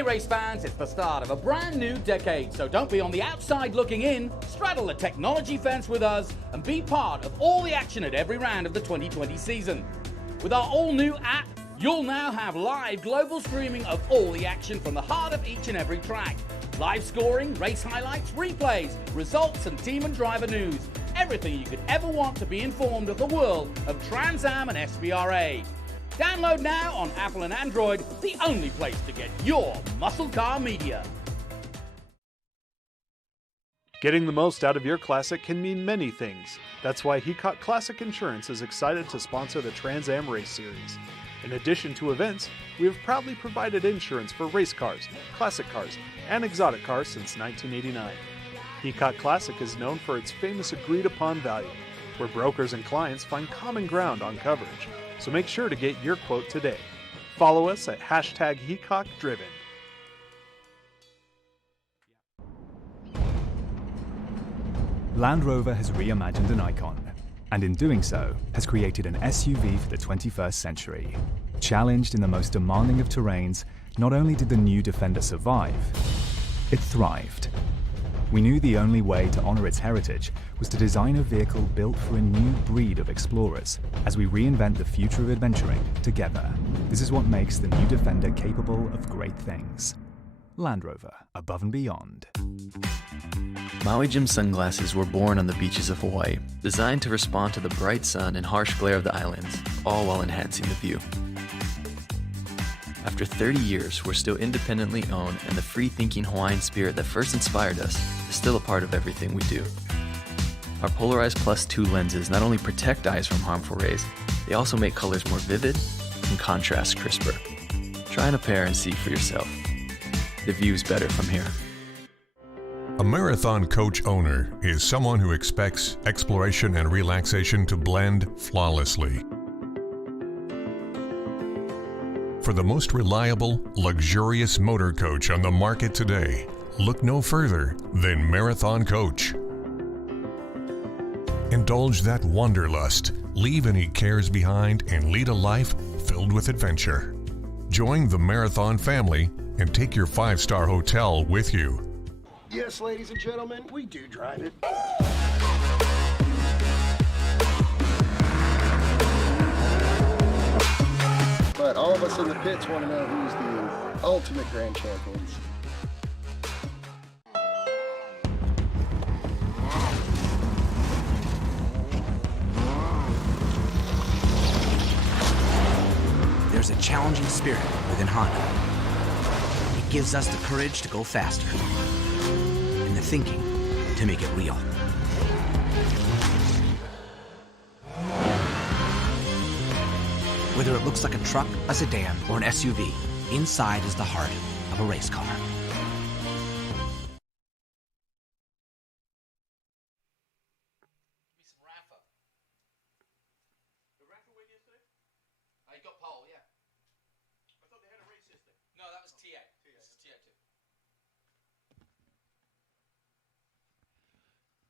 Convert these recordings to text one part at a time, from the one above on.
Hey race fans, it's the start of a brand new decade, so don't be on the outside looking in. Straddle the technology fence with us and be part of all the action at every round of the 2020 season. With our all-new app, you'll now have live global streaming of all the action from the heart of each and every track. Live scoring, race highlights, replays, results and team and driver news. Everything you could ever want to be informed of the world of Trans Am and SBRA. Download now on Apple and Android, the only place to get your muscle car media. Getting the most out of your Classic can mean many things. That's why Heacock Classic Insurance is excited to sponsor the Trans Am Race Series. In addition to events, we have proudly provided insurance for race cars, classic cars, and exotic cars since 1989. Heacock Classic is known for its famous agreed-upon value, where brokers and clients find common ground on coverage. So make sure to get your quote today. Follow us at #HeacockDriven. Land Rover has reimagined an icon, and in doing so, has created an SUV for the 21st century. Challenged in the most demanding of terrains, not only did the new Defender survive, it thrived. We knew the only way to honor its heritage was to design a vehicle built for a new breed of explorers as we reinvent the future of adventuring together. This is what makes the new Defender capable of great things. Land Rover, above and beyond. Maui Jim sunglasses were born on the beaches of Hawaii, designed to respond to the bright sun and harsh glare of the islands, all while enhancing the view. After 30 years, we're still independently owned, and the free-thinking Hawaiian spirit that first inspired us is still a part of everything we do. Our Polarized Plus 2 lenses not only protect eyes from harmful rays, they also make colors more vivid and contrast crisper. Try on a pair and see for yourself. The view's better from here. A marathon coach owner is someone who expects exploration and relaxation to blend flawlessly. For the most reliable, luxurious motor coach on the market today, look no further than Marathon Coach. Indulge that wanderlust, leave any cares behind, and lead a life filled with adventure. Join the Marathon family and take your 5-star hotel with you. Yes, ladies and gentlemen, we do drive it. But all of us in the pits want to know who's the ultimate grand champions. There's a challenging spirit within Honda. It gives us the courage to go faster and the thinking to make it real. Whether it looks like a truck, a sedan, or an SUV, inside is the heart of a race car. He got pole, yeah. I thought they had a race yesterday. No, that was TA. This is TA2.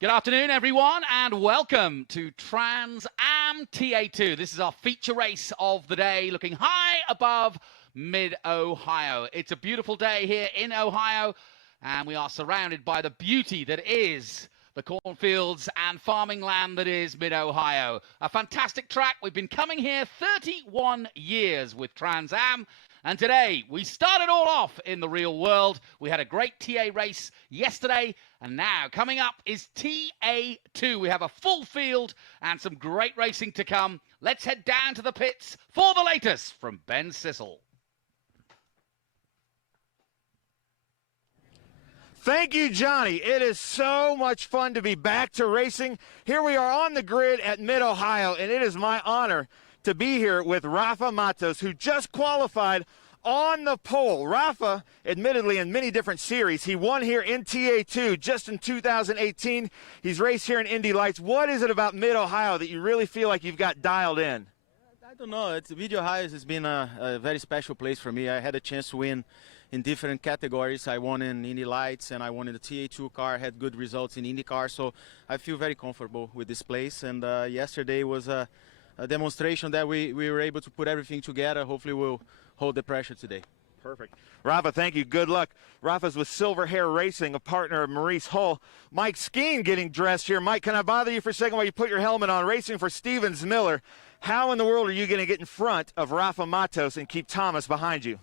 Good afternoon, everyone, and welcome to Trans Am TA2. This is our feature race of the day, looking high above mid-Ohio. It's a beautiful day here in Ohio, and we are surrounded by the beauty that is the cornfields and farming land that is mid-Ohio. A fantastic track. We've been coming here 31 years with Trans Am. And today, we started all off in the real world. We had a great TA race yesterday, and now coming up is TA2. We have a full field and some great racing to come. Let's head down to the pits for the latest from Ben Sissel. Thank you, Johnny. It is so much fun to be back to racing. Here we are on the grid at Mid-Ohio, and it is my honor to be here with Rafa Matos, who just qualified on the pole. Rafa, admittedly in many different series, he won here in TA2 just in 2018. He's raced here in Indy Lights. What is it about Mid-Ohio that you really feel like you've got dialed in? I don't know. Mid-Ohio has been a very special place for me. I had a chance to win in different categories. I won in Indy Lights and I won in the TA2 car, had good results in IndyCar, so I feel very comfortable with this place. And yesterday was a demonstration that we were able to put everything together. Hopefully we'll hold the pressure today. Perfect. Rafa, thank you. Good luck. Rafa's with Silver Hair Racing, a partner of Maurice Hull. Mike Skeen getting dressed here. Mike, can I bother you for a second while you put your helmet on? Racing for Stevens Miller. How in the world are you going to get in front of Rafa Matos and keep Thomas behind you?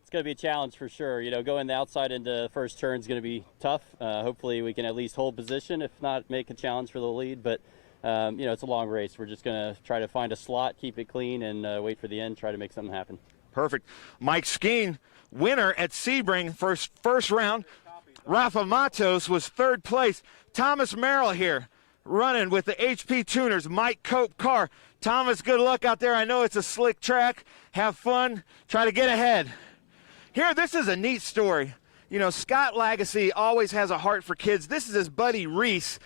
It's going to be a challenge for sure. You know, going the outside into the first turn is going to be tough. Hopefully we can at least hold position, if not make a challenge for the lead. But, you know, it's a long race. We're just going to try to find a slot, keep it clean, and wait for the end, try to make something happen. Perfect. Mike Skeen, winner at Sebring, first round. Rafa Matos was third place. Thomas Merrill here, running with the HP Tuners, Mike Cope car. Thomas, good luck out there. I know it's a slick track. Have fun. Try to get ahead. Here, this is a neat story. You know, Scott Lagasse always has a heart for kids. This is his buddy Reese.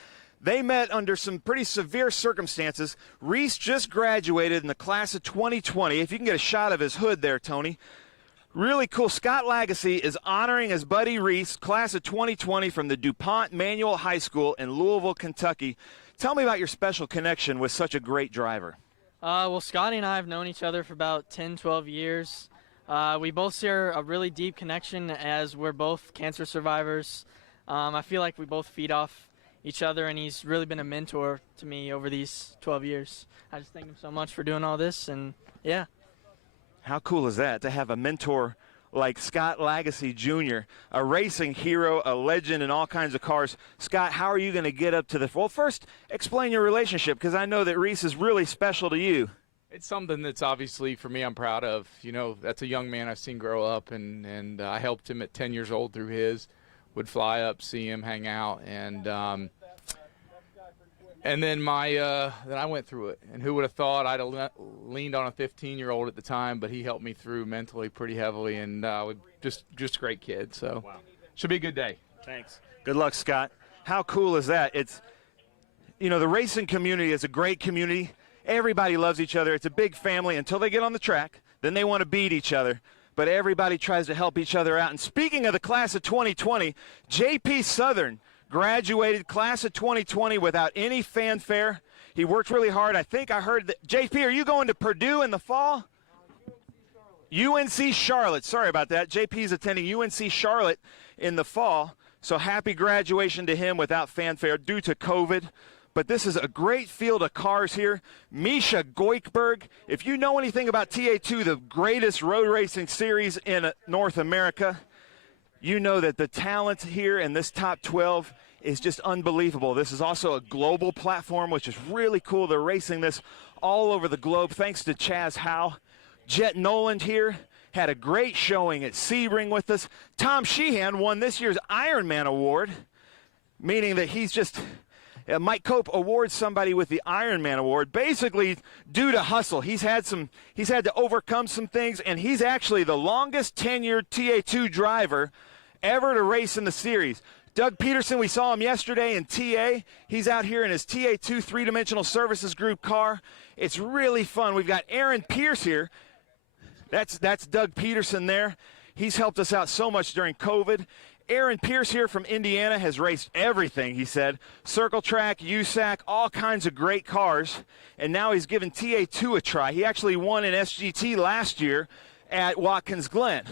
They met under some pretty severe circumstances. Reese just graduated in the class of 2020. If you can get a shot of his hood there, Tony. Really cool. Scott Lagasse is honoring his buddy Reese, class of 2020 from the DuPont Manual High School in Louisville, Kentucky. Tell me about your special connection with such a great driver. Well, Scotty and I have known each other for about 10, 12 years. We both share a really deep connection as we're both cancer survivors. I feel like we both feed off each other, and he's really been a mentor to me over these 12 years. I just thank him so much for doing all this, and yeah. How cool is that to have a mentor like Scott Lagasse Jr., a racing hero, a legend in all kinds of cars. Scott, how are you going to get up to the – well, first, explain your relationship, because I know that Reese is really special to you. It's something that's obviously, for me, I'm proud of. You know, that's a young man I've seen grow up, and I helped him at 10 years old through his. Would fly up, see him, hang out, and then then I went through it. And who would have thought I'd have leaned on a 15-year-old at the time, but he helped me through mentally pretty heavily, and just a great kid. So should be a good day. Thanks. Good luck, Scott. How cool is that? It's, you know, the racing community is a great community. Everybody loves each other. It's a big family until they get on the track. Then they want to beat each other. But everybody tries to help each other out. And speaking of the class of 2020, J.P. Southern graduated class of 2020 without any fanfare. He worked really hard. I think I heard that. J.P., are you going to Purdue in the fall? UNC Charlotte. Sorry about that. JP's attending UNC Charlotte in the fall. So happy graduation to him without fanfare due to COVID. But this is a great field of cars here. Misha Goikberg, if you know anything about TA2, the greatest road racing series in North America, you know that the talent here in this top 12 is just unbelievable. This is also a global platform, which is really cool. They're racing this all over the globe, thanks to Chaz Howe. Jet Noland here had a great showing at Sebring with us. Tom Sheehan won this year's Ironman Award, meaning that he's just... Mike Cope awards somebody with the Ironman Award, basically due to hustle. He's had to overcome some things, and he's actually the longest tenured TA2 driver ever to race in the series. Doug Peterson, we saw him yesterday in TA. He's out here in his TA2 three-dimensional services group car. It's really fun. We've got Aaron Pierce here. That's Doug Peterson there. He's helped us out so much during COVID. Aaron Pierce here from Indiana has raced everything, he said. Circle Track, USAC, all kinds of great cars. And now he's given TA2 a try. He actually won an SGT last year at Watkins Glen.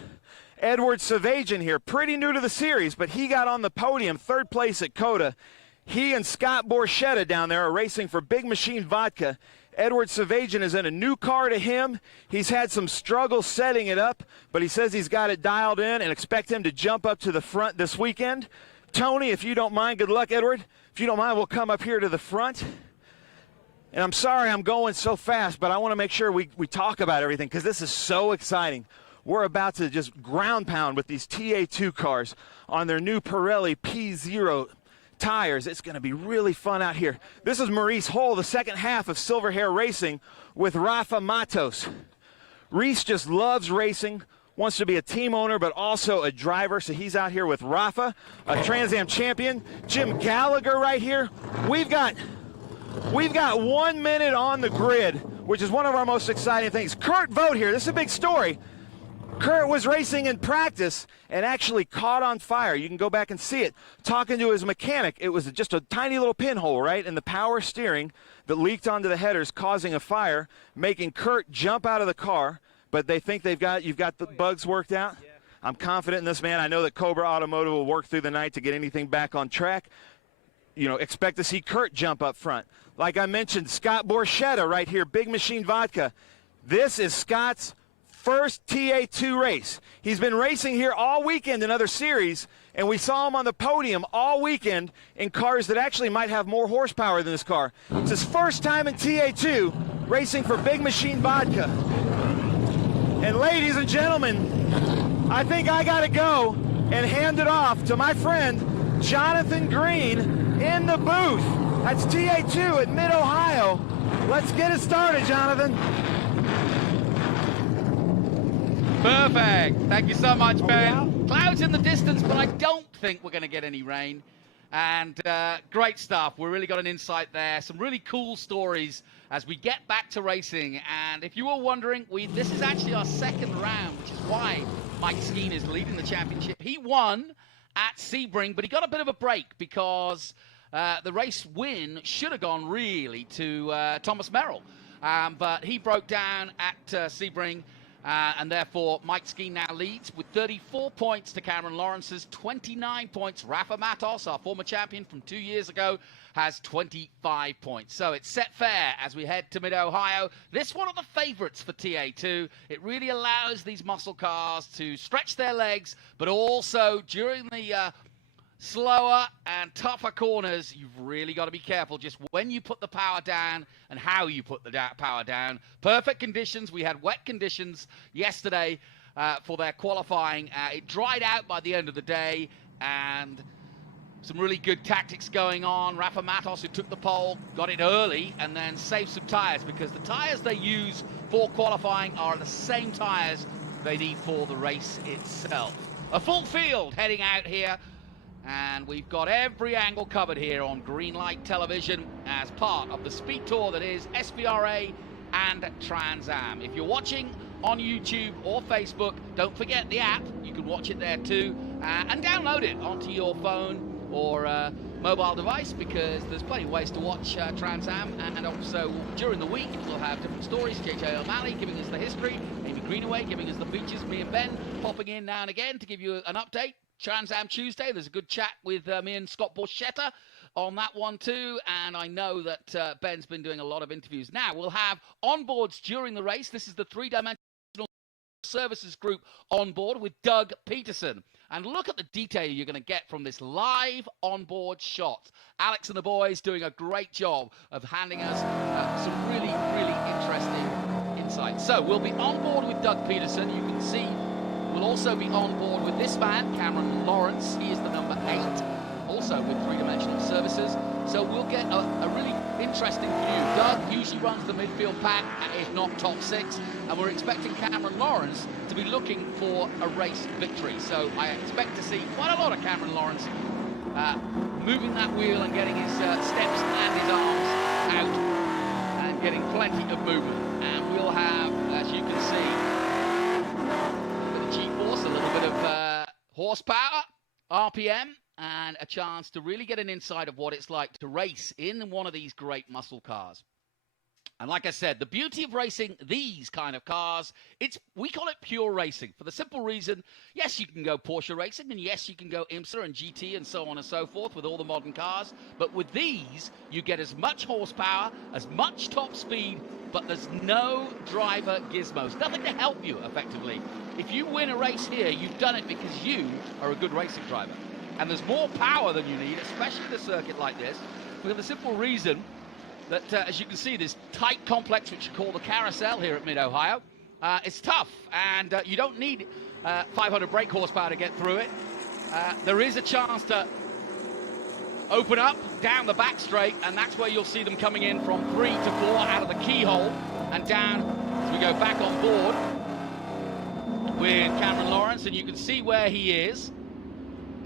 Edward Savajan here, pretty new to the series, but he got on the podium, third place at COTA. He and Scott Borchetta down there are racing for Big Machine Vodka. Edward Savajan is in a new car to him. He's had some struggles setting it up, but he says he's got it dialed in and expect him to jump up to the front this weekend. Tony, if you don't mind, good luck, Edward. If you don't mind, we'll come up here to the front. And I'm sorry I'm going so fast, but I want to make sure we talk about everything because this is so exciting. We're about to just ground pound with these TA2 cars on their new Pirelli P0 tires. It's going to be really fun out here. This is Maurice Hull, the second half of Silver Hair Racing with Rafa Matos. Reese just loves racing, wants to be a team owner, but also a driver, so he's out here with Rafa, a Trans Am champion. Jim Gallagher right here. We've got 1 minute on the grid, which is one of our most exciting things. Kurt Vogt here. This is a big story. Kurt was racing in practice and actually caught on fire. You can go back and see it. Talking to his mechanic, it was just a tiny little pinhole, right, in the power steering that leaked onto the headers, causing a fire, making Kurt jump out of the car. But they think you've got the bugs worked out? Yeah. I'm confident in this man. I know that Cobra Automotive will work through the night to get anything back on track. You know, expect to see Kurt jump up front. Like I mentioned, Scott Borchetta right here, Big Machine Vodka. This is Scott's first TA2 race. He's been racing here all weekend in other series, and we saw him on the podium all weekend in cars that actually might have more horsepower than this car. It's his first time in TA2 racing for Big Machine Vodka. And ladies and gentlemen, I think I gotta go and hand it off to my friend Jonathan Green in the booth. That's TA2 at Mid-Ohio. Let's get it started, Jonathan. Perfect. Thank you so much, Ben. Clouds in the distance, but I don't think we're going to get any rain. And great stuff. We really got an insight there. Some really cool stories as we get back to racing. And if you were wondering, this is actually our second round, which is why Mike Skeen is leading the championship. He won at Sebring, but he got a bit of a break because the race win should have gone really to Thomas Merrill. But he broke down at Sebring. And therefore, Mike Skeen now leads with 34 points to Cameron Lawrence's 29 points. Rafa Matos, our former champion from 2 years ago, has 25 points. So it's set fair as we head to Mid-Ohio. This one of the favorites for TA2. It really allows these muscle cars to stretch their legs, but also during the slower and tougher corners, you've really got to be careful just when you put the power down and how you put the power down. Perfect conditions. We had wet conditions yesterday for their qualifying. It dried out by the end of the day, and some really good tactics going on. Rafa Matos, who took the pole, got it early and then saved some tires, because the tires they use for qualifying are the same tires they need for the race itself. A full field heading out here. And we've got every angle covered here on Greenlight Television as part of the speed tour that is SVRA and Trans Am. If you're watching on YouTube or Facebook, don't forget the app. You can watch it there too, and download it onto your phone or mobile device, because there's plenty of ways to watch Trans Am. And also during the week we'll have different stories. JJ O'Malley giving us the history, Amy Greenaway giving us the features, me and Ben popping in now and again to give you an update. Trans Am Tuesday, there's a good chat with me and Scott Borchetta on that one too, and I know that Ben's been doing a lot of interviews. Now, we'll have onboards during the race. This is the three-dimensional services group on board with Doug Peterson. And look at the detail you're going to get from this live onboard shot. Alex and the boys doing a great job of handing us some really, really interesting insights. So we'll be on board with Doug Peterson. You can see we'll also be on board with this man, Cameron Lawrence. He is the number 8, also with three-dimensional services. So we'll get a really interesting view. Doug usually runs the midfield pack, if not top 6, and we're expecting Cameron Lawrence to be looking for a race victory. So I expect to see quite a lot of Cameron Lawrence moving that wheel and getting his steps and his arms out and getting plenty of movement. And we'll have, as you can see, G-force, a little bit of horsepower, RPM, and a chance to really get an insight of what it's like to race in one of these great muscle cars. And like I said, the beauty of racing these kind of cars, we call it pure racing for the simple reason, yes, you can go Porsche racing, and yes, you can go IMSA and GT and so on and so forth with all the modern cars, but with these, you get as much horsepower, as much top speed, but there's no driver gizmos, nothing to help you effectively. If you win a race here, you've done it because you are a good racing driver. And there's more power than you need, especially in a circuit like this, for the simple reason that, as you can see, this tight complex, which you call the carousel here at Mid-Ohio, it's tough, and you don't need 500 brake horsepower to get through it. There is a chance to open up down the back straight, and that's where you'll see them coming in from 3 to 4 out of the keyhole and down as we go back on board with Cameron Lawrence, and you can see where he is.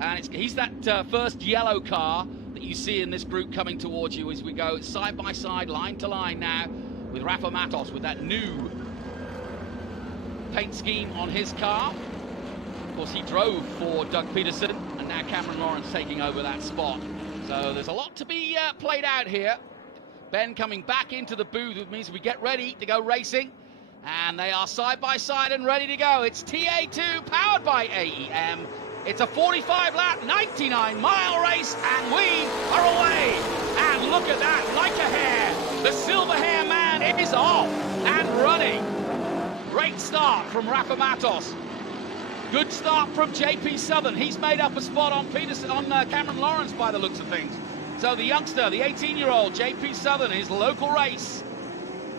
And he's that first yellow car that you see in this group coming towards you as we go side by side, line to line now with Rafa Matos with that new paint scheme on his car. Of course, he drove for Doug Peterson, and now Cameron Lawrence taking over that spot. So there's a lot to be played out here. Ben coming back into the booth with me as we get ready to go racing. And they are side by side and ready to go. It's TA2 powered by AEM. It's a 45-lap, 99-mile race, and we are away. And look at that, like a hare. The silver hair man is off and running. Great start from Rafa Matos. Good start from JP Southern. He's made up a spot on Cameron Lawrence by the looks of things. So the youngster, the 18-year-old JP Southern, his local race,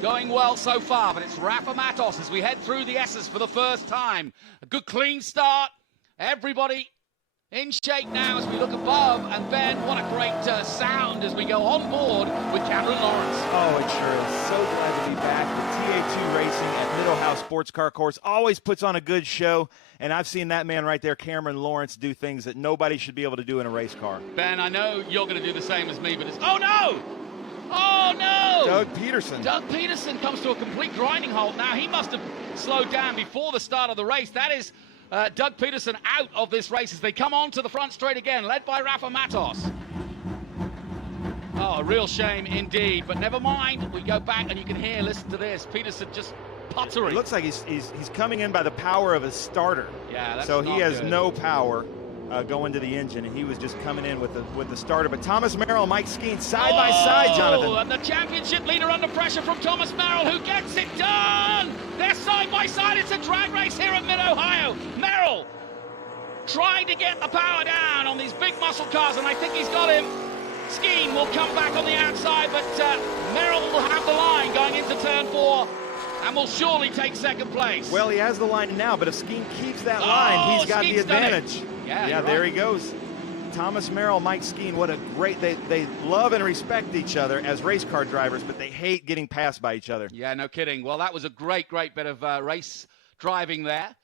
going well so far, but it's Rafa Matos as we head through the S's for the first time. A good clean start. Everybody in shape now as we look above. And Ben, what a great sound as we go on board with Cameron Lawrence. Oh, it sure is. So glad to be back. The TA2 Racing at Middle House Sports Car Course always puts on a good show. And I've seen that man right there, Cameron Lawrence, do things that nobody should be able to do in a race car. Ben, I know you're going to do the same as me, but it's... Oh, no! Oh, no! Doug Peterson. Doug Peterson comes to a complete grinding halt. Now, he must have slowed down before the start of the race. That is Doug Peterson out of this race as they come on to the front straight again, led by Rafa Matos. Oh, a real shame indeed, but never mind. We go back and you can hear, listen to this, Peterson just puttering. It looks like he's coming in by the power of his starter. Yeah, that's so he has good. no power going to the engine, and he was just coming in with the starter. But Thomas Merrill and Mike Skeen side by side, Jonathan. And the championship leader under pressure from Thomas Merrill, who gets it done. They're side by side. It's a drag race here at Mid-Ohio. Merrill trying to get the power down on these big muscle cars, and I think he's got him. Skeen will come back on the outside, but Merrill will have the line going into turn 4. And will surely take second place. Well, he has the line now, but if Skeen keeps that line, he's got the advantage. Yeah, there right. He goes. Thomas Merrill, Mike Skeen, what a great, they love and respect each other as race car drivers, but they hate getting passed by each other. Yeah, no kidding. Well, that was a great bit of race driving there.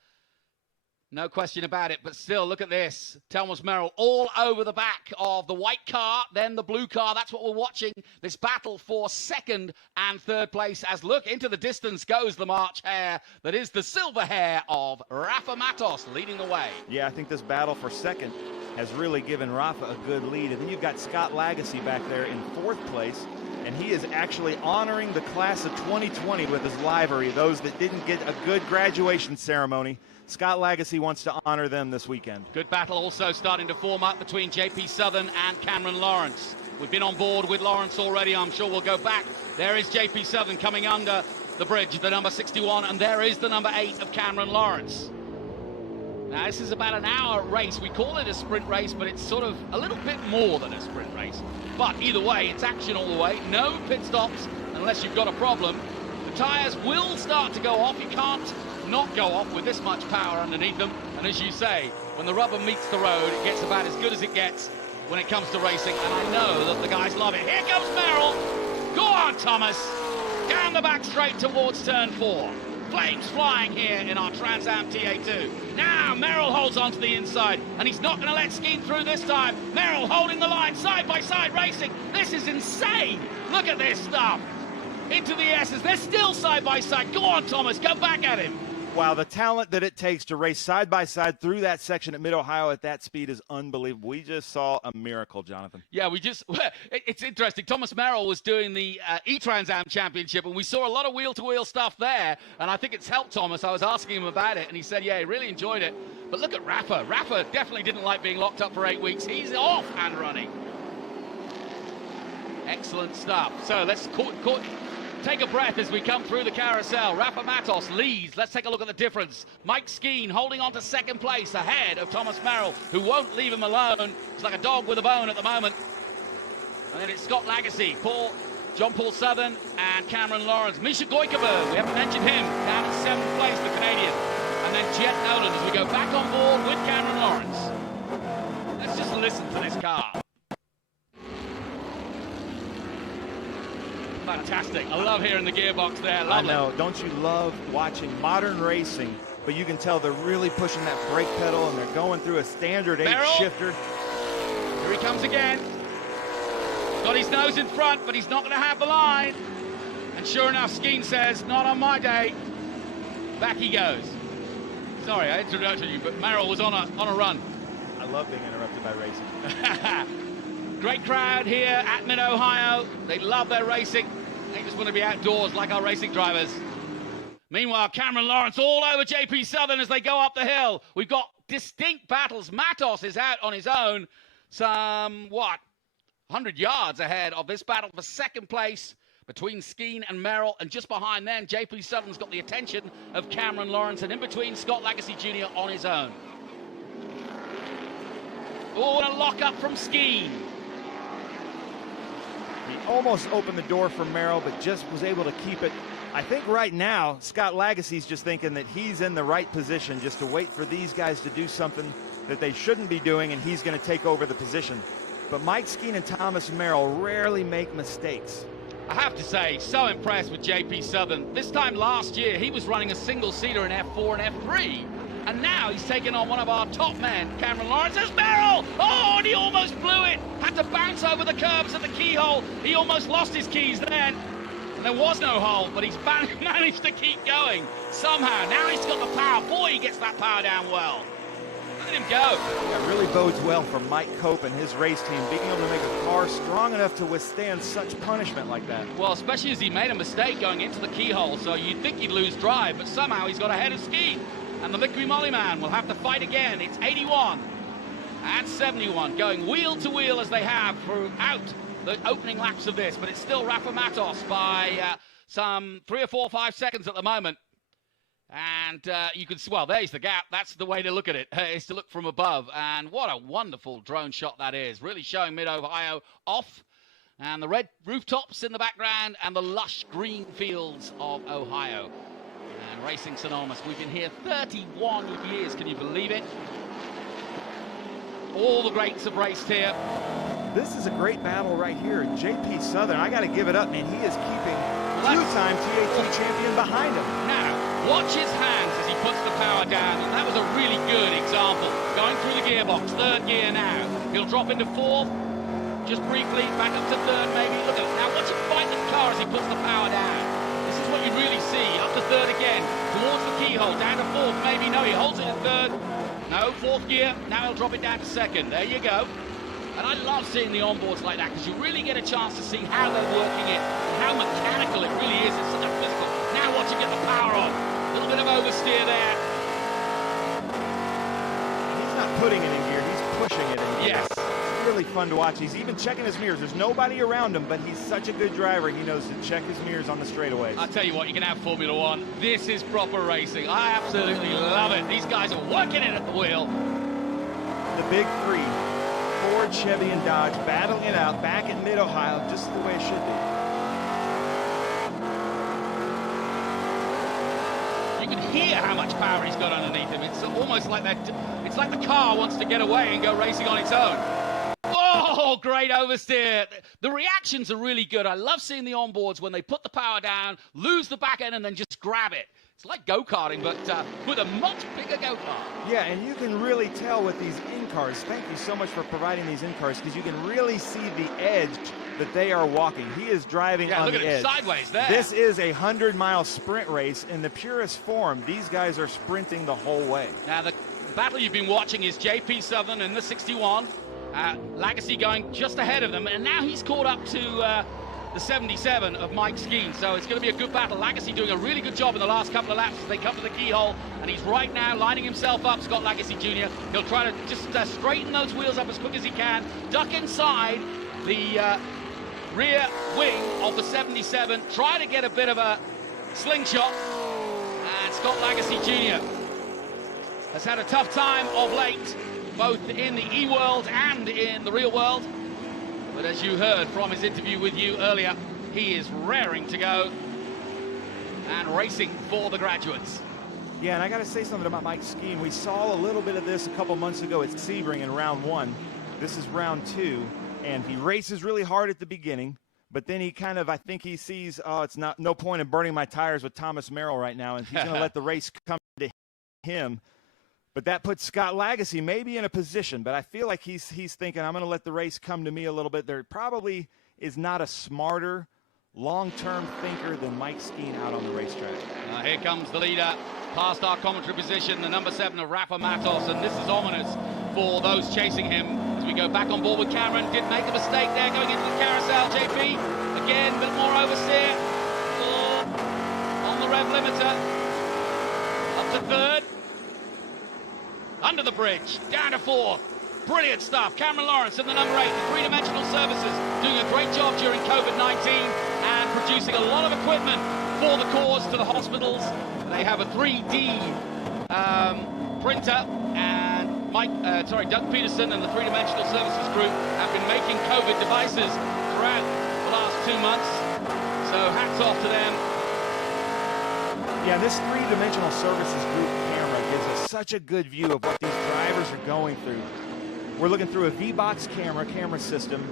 No question about it, but still, look at this. Thomas Merrill all over the back of the white car, then the blue car. That's what we're watching, this battle for second and third place. As look, into the distance goes the March hare. That is the silver hair of Rafa Matos leading the way. Yeah, I think this battle for second has really given Rafa a good lead. And then you've got Scott Lagacy back there in 4th place. And he is actually honoring the class of 2020 with his livery, those that didn't get a good graduation ceremony. Scott Lagacy wants to honor them this weekend. Good battle also starting to form up between JP Southern and Cameron Lawrence. We've been on board with Lawrence already. I'm sure we'll go back. There is JP Southern coming under the bridge, the number 61, and there is the number 8 of Cameron Lawrence. Now, this is about an hour race. We call it a sprint race, but it's sort of a little bit more than a sprint race. But either way, it's action all the way. No pit stops unless you've got a problem. The tires will start to go off. You can't not go off with this much power underneath them. And as you say, when the rubber meets the road, it gets about as good as it gets when it comes to racing. And I know that the guys love it. Here comes Merrill. Go on, Thomas. Down the back straight towards turn 4. Flames flying here in our Trans Am TA2. Now Merrill holds onto the inside, and he's not going to let Skeen through this time. Merrill holding the line, side by side racing. This is insane. Look at this stuff. Into the S's. They're still side by side. Go on, Thomas. Go back at him. Wow, the talent that it takes to race side by side through that section at Mid-Ohio at that speed is unbelievable. We just saw a miracle, Jonathan. Yeah, it's interesting. Thomas Merrill was doing the E-Trans Am Championship, and we saw a lot of wheel-to-wheel stuff there, and I think it's helped Thomas. I was asking him about it, and he said, yeah, he really enjoyed it. But look at Rafa. Rafa definitely didn't like being locked up for 8 weeks. He's off and running. Excellent stuff. So let's take a breath as we come through the carousel. Rafa Matos leads. Let's take a look at the difference. Mike Skeen holding on to second place ahead of Thomas Merrill, who won't leave him alone. He's like a dog with a bone at the moment. And then it's Scott Lagacy, John Paul Southern, and Cameron Lawrence. Misha Goikeberg, we haven't mentioned him, down in 7th place, the Canadian. And then Jet Nolan as we go back on board with Cameron Lawrence. Let's just listen to this car. Fantastic. I love hearing the gearbox there. Lovely. I know. Don't you love watching modern racing? But you can tell they're really pushing that brake pedal, and they're going through a standard 8 shifter. Here he comes again. Got his nose in front, but he's not going to have the line. And sure enough, Skeen says, not on my day. Back he goes. Sorry, I interrupted you, but Merrill was on a run. I love being interrupted by racing. Great crowd here at Mid-Ohio. They love their racing. They just want to be outdoors like our racing drivers. Meanwhile, Cameron Lawrence all over JP Southern as they go up the hill. We've got distinct battles. Matos is out on his own. Some, 100 yards ahead of this battle for second place between Skeen and Merrill. And just behind them, JP Southern's got the attention of Cameron Lawrence. And in between, Scott Lagacy Jr. on his own. Oh, and a lock up from Skeen. He almost opened the door for Merrill, but just was able to keep it. I think right now, Scott Lagacy's just thinking that he's in the right position just to wait for these guys to do something that they shouldn't be doing, and he's going to take over the position. But Mike Skeen and Thomas Merrill rarely make mistakes. I have to say, so impressed with JP Southern. This time last year, he was running a single-seater in F4 and F3. And now he's taking on one of our top men, Cameron Lawrence. There's Merrill! Oh, and he almost blew it. Had to bounce over the curbs at the keyhole. He almost lost his keys then. And there was no hole, but he's managed to keep going somehow. Now he's got the power. Boy, he gets that power down well. Look at him go. That really bodes well for Mike Cope and his race team, being able to make a car strong enough to withstand such punishment like that. Well, especially as he made a mistake going into the keyhole, so you'd think he'd lose drive, but somehow he's got ahead of Skeen. And the Liqui Moly man will have to fight again. It's 81 and 71, going wheel to wheel as they have throughout the opening laps of this, but it's still Rafa Matos by some 3 or 4 or 5 seconds at the moment. And you can, well, there's the gap. That's the way to look at it, is to look from above. And what a wonderful drone shot that is, really showing Mid-Ohio off. And the red rooftops in the background and the lush green fields of Ohio. And racing synonymous. We've been here 31 years, can you believe it? All the greats have raced here. This is a great battle right here. JP Southern, I got to give it up, man. He is keeping two-time TA2 champion behind him. Now, watch his hands as he puts the power down. And that was a really good example. Going through the gearbox, third gear now. He'll drop into fourth, just briefly, back up to third maybe. Look at it. Now watch him fight the car as he puts the power down. This is what you really see. Up to third again, towards the keyhole, down to fourth, maybe. No, he holds it in third. No, fourth gear. Now he'll drop it down to second. There you go. And I love seeing the onboards like that because you really get a chance to see how they're working it, how mechanical it really is. It's such a physical. Now watch him get the power on. A little bit of oversteer there. He's not putting it in gear, he's pushing it in gear. Yes. It's really fun to watch. He's even checking his mirrors. There's nobody around him, but he's such a good driver. He knows to check his mirrors on the straightaways. I'll tell you what, you can have Formula One. This is proper racing. I absolutely love it. These guys are working it at the wheel. The big three. Ford, Chevy, and Dodge battling it out back at Mid-Ohio, just the way it should be. You can hear how much power he's got underneath him. It's almost like that. It's like the car wants to get away and go racing on its own. Oh, great oversteer. The reactions are really good. I love seeing the onboards when they put the power down, lose the back end, and then just grab it. It's like go-karting, but with a much bigger go-kart. Yeah, and you can really tell with these in-cars. Thank you so much for providing these in-cars, because you can really see the edge that they are walking. He is driving on the edge. Yeah, look at it sideways there. This is a 100-mile sprint race in the purest form. These guys are sprinting the whole way. Now, the battle you've been watching is JP Southern in the 61. Lagacy going just ahead of them, and now he's caught up to the 77 of Mike Skeen, so it's going to be a good battle. Lagacy doing a really good job in the last couple of laps as they come to the keyhole, and he's right now lining himself up, Scott Lagacy Jr. He'll try to just straighten those wheels up as quick as he can, duck inside the rear wing of the 77, try to get a bit of a slingshot, and Scott Lagacy Jr. has had a tough time of late, both in the E-world and in the real world. But as you heard from his interview with you earlier, he is raring to go and racing for the graduates. Yeah, and I got to say something about Mike Skeen. We saw a little bit of this a couple months ago at Sebring in round 1. This is round 2, and he races really hard at the beginning, but then he kind of, I think he sees, oh, it's no point in burning my tires with Thomas Merrill right now, and he's going to let the race come to him. But that puts Scott Lagacy maybe in a position, but I feel like he's thinking, I'm going to let the race come to me a little bit. There probably is not a smarter, long-term thinker than Mike Skeen out on the racetrack. Here comes the leader, past our commentary position, the number 7 of Rafa Matos, and this is ominous for those chasing him. As we go back on board with Cameron, did make a mistake there going into the carousel. JP, again, a bit more oversteer. On the rev limiter. to third. Under the bridge, down to fourth. Brilliant stuff. Cameron Lawrence in the number 8, the three-dimensional services, doing a great job during COVID-19 and producing a lot of equipment for the cause to the hospitals. They have a 3D printer, and Doug Peterson and the three-dimensional services group have been making COVID devices throughout the last 2 months. So hats off to them. Yeah, this three-dimensional services group camera gives us such a good view of what these drivers are going through. We're looking through a V-Box camera system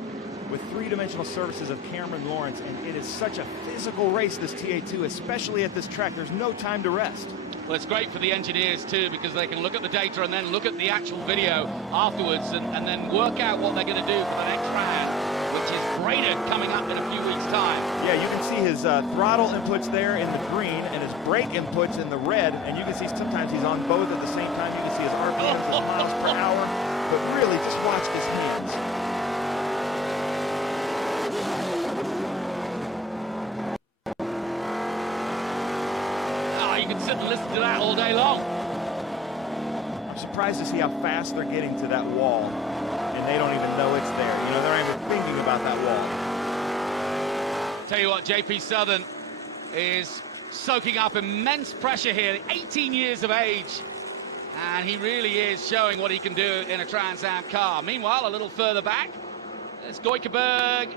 with three-dimensional services of Cameron Lawrence, and it is such a physical race, this TA2, especially at this track. There's no time to rest. Well, it's great for the engineers too, because they can look at the data and then look at the actual video afterwards and then work out what they're going to do for the next round, which is greater coming up in a few weeks' time. Yeah, you can see his throttle inputs there in the green and his brake inputs in the red, and you can see sometimes he's on both at the same time. You can see his RPMs, his miles per hour, but really just watch his hands. Oh, you can sit and listen to that all day long. I'm surprised to see how fast they're getting to that wall, and they don't even know it's there. You know, they're not even thinking about that wall. Tell you what, JP Southern is soaking up immense pressure here, 18 years of age, and he really is showing what he can do in a Trans Am car. Meanwhile, a little further back, there's Goikeberg,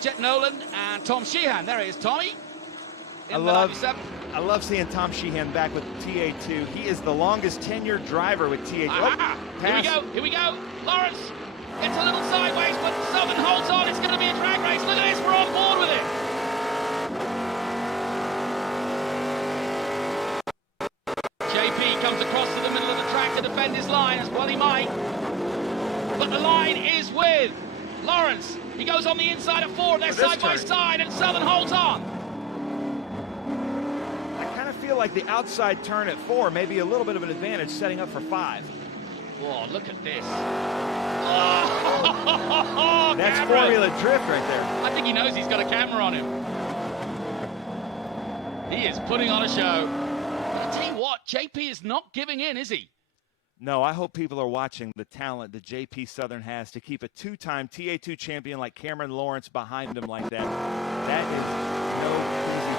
Jet Nolan, and Tom Sheehan. There he is, Tommy. I love seeing Tom Sheehan back with TA2. He is the longest tenured driver with TA2. Here we go. Lawrence gets a little sideways, but Southern holds on. It's going to be a drag race. Look at this, we're on board with it. JP comes across to the middle of the track to defend his line, as well he might. But the line is with Lawrence. He goes on the inside of 4. They're side by side, and Southern holds on. I feel like the outside turn at 4 may be a little bit of an advantage setting up for 5. Whoa, look at this. That's Formula Drift right there. I think he knows he's got a camera on him. He is putting on a show. But I tell you what, JP is not giving in, is he? No, I hope people are watching the talent that JP Southern has to keep a 2-time TA2 champion like Cameron Lawrence behind him like that. That is no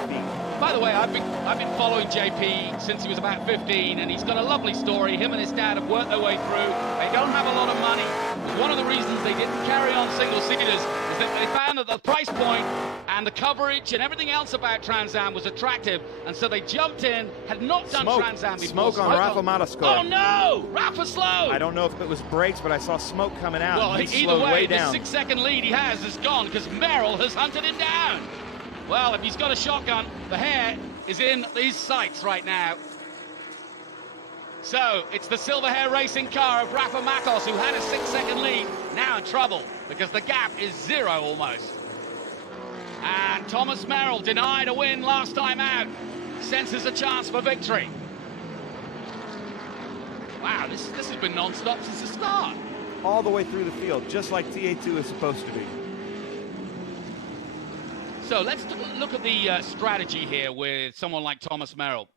easy feat. By the way, I've been following JP since he was about 15, and he's got a lovely story. Him and his dad have worked their way through. They don't have a lot of money. One of the reasons they didn't carry on single-seaters is that they found that the price point and the coverage and everything else about Trans Am was attractive, and so they jumped in, had not done Trans Am before. Smoke on Rafa Matos' car. Oh no! Rafa slowed! I don't know if it was brakes, but I saw smoke coming out. Well, he either way, the down. 6-second lead he has is gone because Merrill has hunted him down. Well, if he's got a shotgun, the hair is in these sights right now. So, it's the silver hair racing car of Rafa Matos, who had a 6-second lead, now in trouble, because the gap is 0 almost. And Thomas Merrill, denied a win last time out, senses a chance for victory. Wow, this has been non-stop since the start. All the way through the field, just like TA2 is supposed to be. So let's look at the strategy here with someone like Thomas Merrill.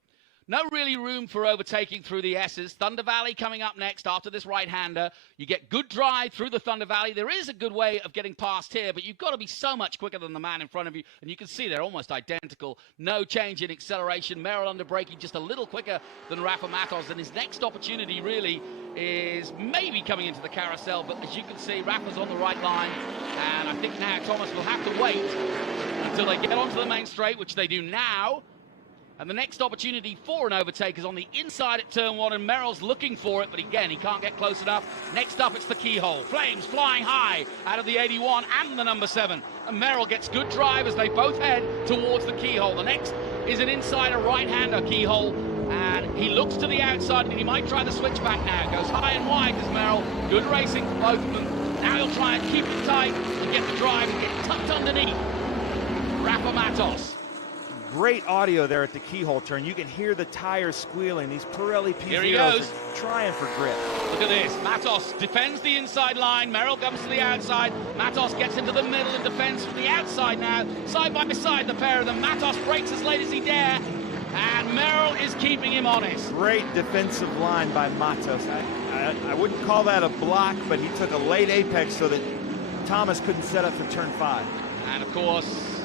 No really room for overtaking through the S's. Thunder Valley coming up next after this right-hander. You get good drive through the Thunder Valley. There is a good way of getting past here, but you've got to be so much quicker than the man in front of you. And you can see they're almost identical. No change in acceleration. Merrill under braking just a little quicker than Rafa Matos. And his next opportunity really is maybe coming into the carousel. But as you can see, Rafa's on the right line. And I think now Thomas will have to wait until they get onto the main straight, which they do now. And the next opportunity for an overtake is on the inside at turn 1, and Merrill's looking for it, but again, he can't get close enough. Next up, it's the keyhole. Flames flying high out of the 81 and the number 7. And Merrill gets good drive as they both head towards the keyhole. The next is an insider right-hander keyhole, and he looks to the outside, and he might try the switchback now. Goes high and wide as Merrill. Good racing for both of them. Now he'll try and keep it tight and get the drive and get tucked underneath Rafa Matos. Great audio there at the keyhole turn. You can hear the tires squealing. These Pirelli P0s are trying for grip. Look at this. Matos defends the inside line. Merrill comes to the outside. Matos gets into the middle and defends from the outside now. Side by side, the pair of them. Matos brakes as late as he dare. And Merrill is keeping him honest. Great defensive line by Matos. I wouldn't call that a block, but he took a late apex so that Thomas couldn't set up for turn 5. And of course,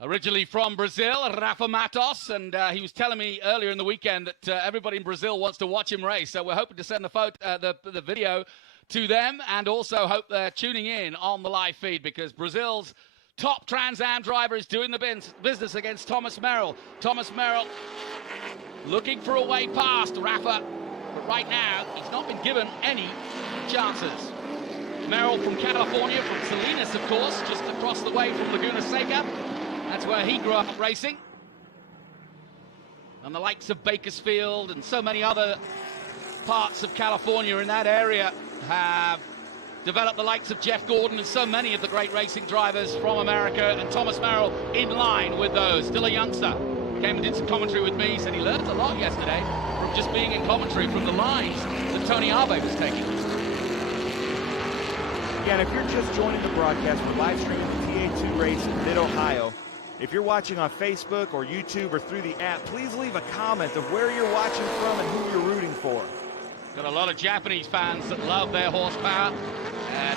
originally from Brazil, Rafa Matos, and he was telling me earlier in the weekend that everybody in Brazil wants to watch him race. So we're hoping to send the video to them, and also hope they're tuning in on the live feed, because Brazil's top Trans Am driver is doing the business against Thomas Merrill. Thomas Merrill looking for a way past Rafa, but right now he's not been given any chances. Merrill from California, from Salinas, of course, just across the way from Laguna Seca. That's where he grew up racing. And the likes of Bakersfield and so many other parts of California in that area have developed the likes of Jeff Gordon and so many of the great racing drivers from America, and Thomas Merrill in line with those. Still a youngster. Came and did some commentary with me. Said he learned a lot yesterday from just being in commentary, from the lines that Tony Arbe was taking. Again, if you're just joining the broadcast, we're live streaming the TA2 race in Mid-Ohio. If you're watching on Facebook or YouTube or through the app, please leave a comment of where you're watching from and who you're rooting for. Got a lot of Japanese fans that love their horsepower.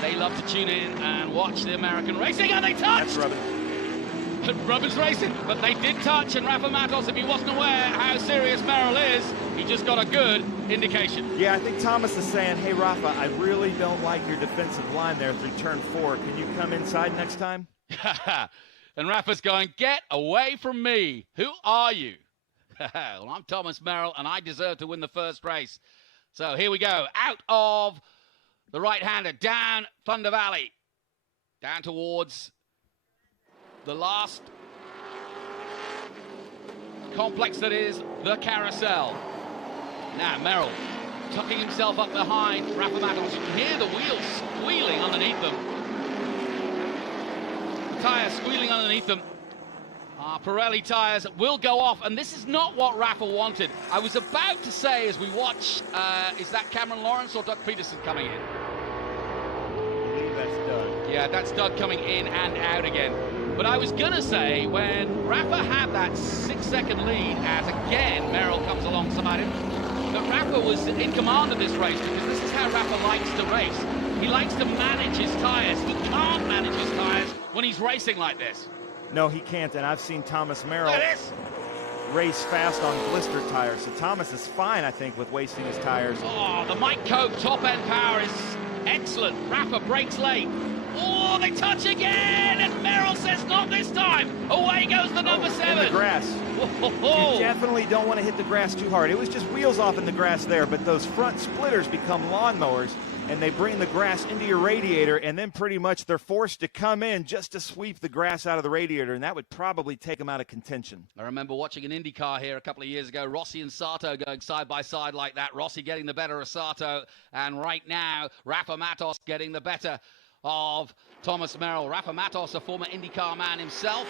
They love to tune in and watch the American racing, and they touch! That's Rubbin. Rubbin's racing, but they did touch, and Rafa Matos, if he wasn't aware how serious Merrill is, he just got a good indication. Yeah, I think Thomas is saying, hey, Rafa, I really don't like your defensive line there through turn 4. Can you come inside next time? And Rafa's going, get away from me. Who are you? Well, I'm Thomas Merrill, and I deserve to win the first race. So here we go. Out of the right-hander, down Thunder Valley, down towards the last complex that is the Carousel. Now Merrill tucking himself up behind Rafa Matos. You can hear the wheels squealing underneath them. The tyres squealing underneath them. Pirelli tyres will go off, and this is not what Rafa wanted. I was about to say, as we watch, is that Cameron Lawrence or Doug Peterson coming in? I believe that's Doug. Yeah, that's Doug coming in and out again. But I was going to say, when Rafa had that 6-second lead, as again Merrill comes alongside him, that Rafa was in command of this race, because this is how Rafa likes to race. He likes to manage his tyres. He can't manage his tyres when he's racing like this. No, he can't, and I've seen Thomas Merrill race fast on blister tires. So Thomas is fine, I think, with wasting his tires. Oh, the Mike Cope top-end power is excellent. Rafa brakes late. Oh, they touch again, and Merrill says not this time. Away goes the number 7. In the grass. You definitely don't want to hit the grass too hard. It was just wheels off in the grass there, but those front splitters become lawnmowers, and they bring the grass into your radiator, and then pretty much they're forced to come in just to sweep the grass out of the radiator, and that would probably take them out of contention. I remember watching an IndyCar here a couple of years ago, Rossi and Sato going side by side like that, Rossi getting the better of Sato, and right now Rafa Matos getting the better of Thomas Merrill. Rafa Matos, a former IndyCar man himself,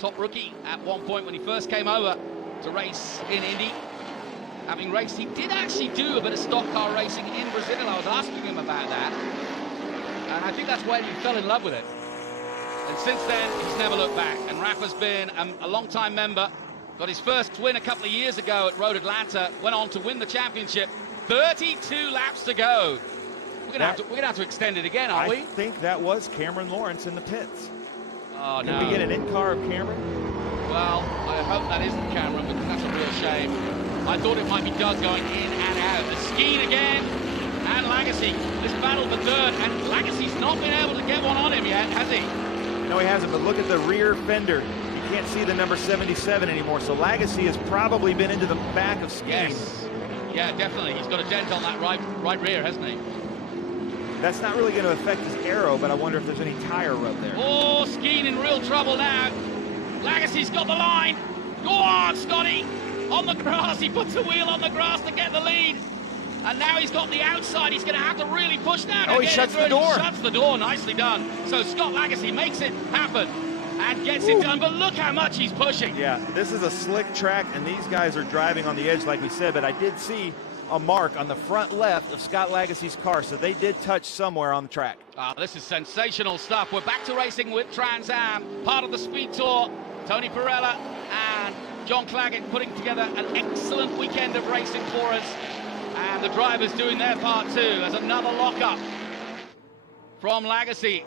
top rookie at one point when he first came over to race in Indy. Having raced, he did actually do a bit of stock car racing in Brazil. I was asking him about that, and I think that's when he fell in love with it. And since then, he's never looked back. And Rafa's been a long-time member. Got his first win a couple of years ago at Road Atlanta. Went on to win the championship. 32 laps to go. We're gonna have to extend it again, aren't we? I think that was Cameron Lawrence in the pits. Oh, no. Can we get an in-car of Cameron? Well, I hope that isn't Cameron, because that's a real shame. I thought it might be Doug going in and out. The Skeen again, and Lagasse. This battle for third, and Lagasse's not been able to get one on him yet, has he? No, he hasn't, but look at the rear fender. You can't see the number 77 anymore, so Lagasse has probably been into the back of Skeen. Yes. Yeah, definitely. He's got a dent on that right rear, hasn't he? That's not really going to affect his aero, but I wonder if there's any tire rub there. Oh, Skeen in real trouble now. Lagasse's got the line. Go on, Scotty. On the grass, he puts the wheel on the grass to get the lead. And now he's got the outside. He's going to have to really push down. Oh, he shuts the door. He shuts the door. Nicely done. So Scott Lagasse makes it happen and gets it done. But look how much he's pushing. Yeah, this is a slick track, and these guys are driving on the edge, like we said. But I did see a mark on the front left of Scott Lagasse's car, so they did touch somewhere on the track. This is sensational stuff. We're back to racing with Trans Am, part of the Speed Tour. Tony Perella and John Claggett putting together an excellent weekend of racing for us. And the drivers doing their part too. There's another lock-up from Lagacy.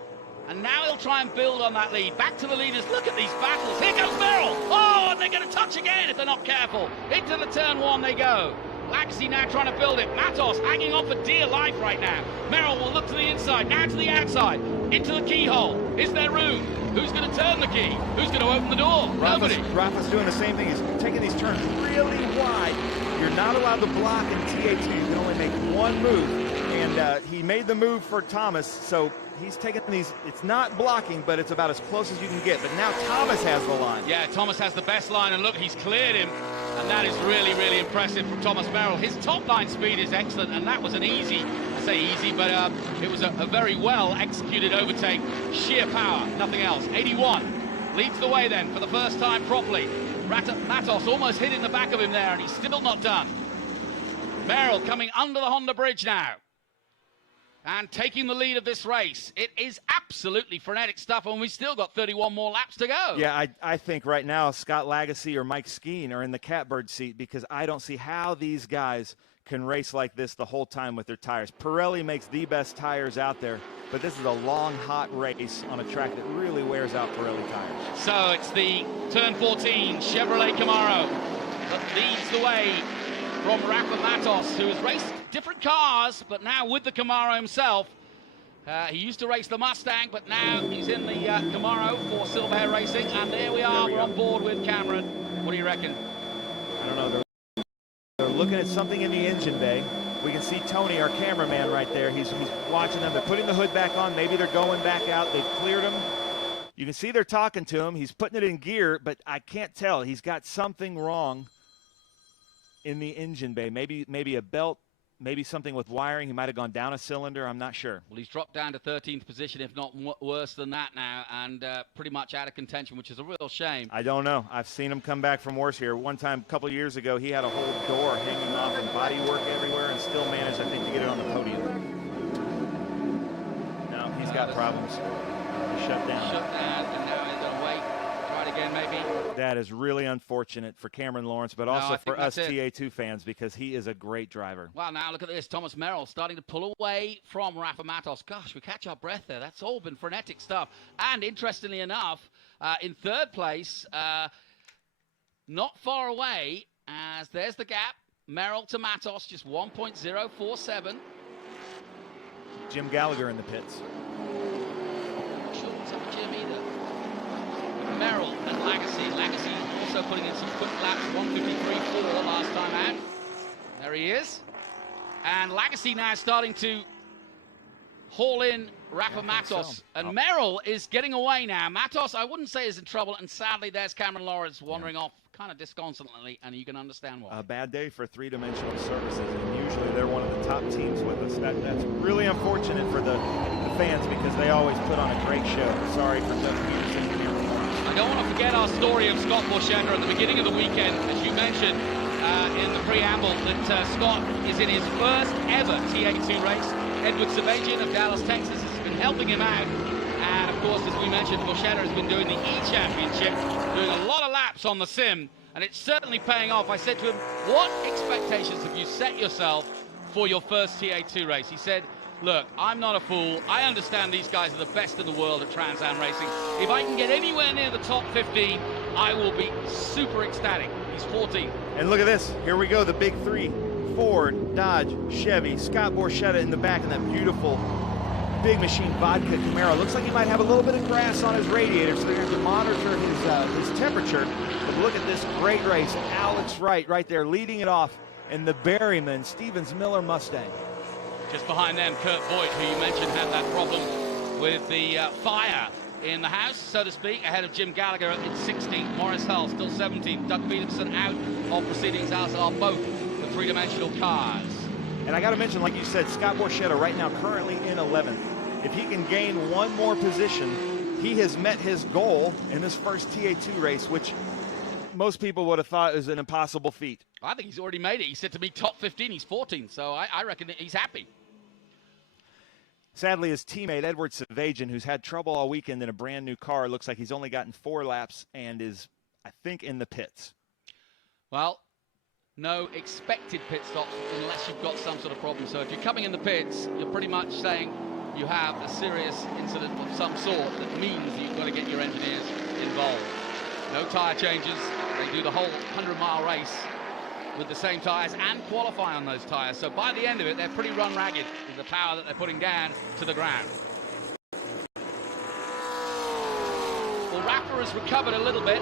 And now he'll try and build on that lead. Back to the leaders. Look at these battles. Here goes Merrill. Oh, and they're going to touch again if they're not careful. Into the turn one they go. Lagacy now trying to build it. Matos hanging on for dear life right now. Merrill will look to the inside, now to the outside. Into the keyhole. Is there room? Who's going to turn the key? Who's going to open the door? Nobody. Rafa's doing the same thing. He's taking these turns really wide. You're not allowed to block in TA2. You can only make one move. And he made the move for Thomas, so he's taking these. It's not blocking, but it's about as close as you can get. But now Thomas has the line. Yeah, Thomas has the best line, and look, he's cleared him. And that is really, really impressive from Thomas Merrill. His top line speed is excellent, and that was an easy, I say easy, but it was a very well executed overtake. Sheer power, nothing else. 81 leads the way then for the first time properly. Matos almost hit in the back of him there, and he's still not done. Merrill coming under the Honda bridge now and taking the lead of this race. It is absolutely frenetic stuff, and we've still got 31 more laps to go. Yeah, I think right now Scott Lagacy or Mike Skeen are in the catbird seat, because I don't see how these guys can race like this the whole time with their tires. Pirelli makes the best tires out there, but this is a long, hot race on a track that really wears out Pirelli tires. So it's the turn 14 Chevrolet Camaro that leads the way from Rafa Matos, who has raced different cars, but now with the Camaro himself. He used to race the Mustang, but now he's in the Camaro for Silverhair Racing, and there we are. We're on board with Cameron. What do you reckon? I don't know. They're looking at something in the engine bay. We can see Tony, our cameraman, right there. He's watching them. They're putting the hood back on. Maybe they're going back out. They've cleared him. You can see they're talking to him. He's putting it in gear, but I can't tell. He's got something wrong in the engine bay. Maybe a belt. Maybe something with wiring. He might have gone down a cylinder. I'm not sure. Well, he's dropped down to 13th position, if not worse than that now, and pretty much out of contention, which is a real shame. I don't know. I've seen him come back from worse here. One time, a couple of years ago, he had a whole door hanging off and body work everywhere, and still managed, I think, to get it on the podium. No, he's got problems. Shut down. Shut down, and now he's going to wait. Try it again, maybe. That is really unfortunate for Cameron Lawrence, but also for us TA2 fans, because he is a great driver. Well, now look at this. Thomas Merrill starting to pull away from Rafa Matos. Gosh, we catch our breath there. That's all been frenetic stuff. And interestingly enough, in third place, not far away, as there's the gap. Merrill to Matos, just 1.047. Jim Gallagher in the pits. Sure, it's up Jim either. Merrill and Lagacy. Lagacy also putting in some quick laps, 1:53.4 last time out. There he is. And Lagacy now starting to haul in Rafa Matos. And Merrill is getting away now. Matos, I wouldn't say, is in trouble. And sadly, there's Cameron Lawrence wandering off kind of disconsolately, and you can understand why. A bad day for three-dimensional services, and usually they're one of the top teams with us. That's really unfortunate for the fans, because they always put on a great show. Sorry for Doug Peterson. I don't want to forget our story of Scott Borchetta at the beginning of the weekend, as you mentioned in the preamble, that Scott is in his first ever TA2 race. Edward Savagian of Dallas, Texas has been helping him out. And of course, as we mentioned, Borchetta has been doing the E-Championship, doing a lot of laps on the sim, and it's certainly paying off. I said to him, what expectations have you set yourself for your first TA2 race? He said, look, I'm not a fool. I understand these guys are the best in the world at Trans Am racing. If I can get anywhere near the top 15, I will be super ecstatic. He's 14. And look at this. Here we go, the big three. Ford, Dodge, Chevy, Scott Borchetta in the back, and that beautiful big machine vodka Camaro. Looks like he might have a little bit of grass on his radiator, so they're going to monitor his temperature. But look at this great race. Alex Wright right there leading it off in the Berryman Stevens Miller Mustang. Just behind them, Kurt Voigt, who you mentioned had that problem with the fire in the house, so to speak, ahead of Jim Gallagher in 16th. Morris Hull still 17th. Doug Peterson out of proceedings, as are both the three-dimensional cars. And I got to mention, like you said, Scott Borchetta right now currently in 11th. If he can gain one more position, he has met his goal in this first TA2 race, which most people would have thought is an impossible feat. I think he's already made it. He said to me top 15, he's 14th, so I reckon that he's happy. Sadly, his teammate, Edward Savagian, who's had trouble all weekend in a brand new car, looks like he's only gotten 4 laps and is, I think, in the pits. Well, no expected pit stops unless you've got some sort of problem. So if you're coming in the pits, you're pretty much saying you have a serious incident of some sort that means that you've got to get your engineers involved. No tyre changes. They do the whole 100-mile race with the same tyres and qualify on those tyres. So by the end of it, they're pretty run ragged with the power that they're putting down to the ground. Well, Rafa has recovered a little bit.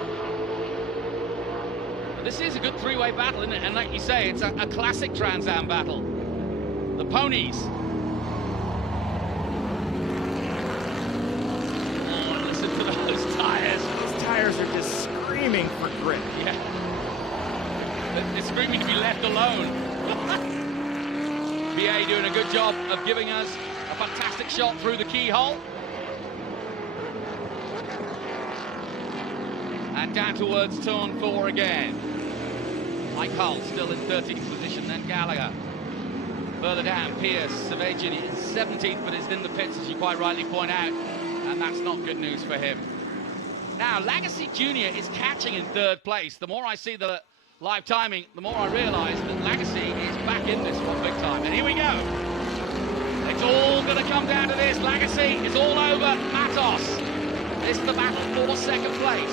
But this is a good three-way battle, isn't it? And like you say, it's a classic Trans Am battle. The ponies. Oh, listen to those tyres. Those tires are just screaming for grip. Yeah. They're screaming to be left alone. BA doing a good job of giving us a fantastic shot through the keyhole. And down towards turn 4 again. Mike Hull still in 13th position, then Gallagher. Further down, Pierce, Savagin is 17th, but is in the pits, as you quite rightly point out. And that's not good news for him. Now, Lagacy Jr. is catching in 3rd place. The more I see the live timing, the more I realise that Lagacy is back in this one big time. And here we go. It's all going to come down to this. Lagacy is all over Matos. This is the battle for 2nd place.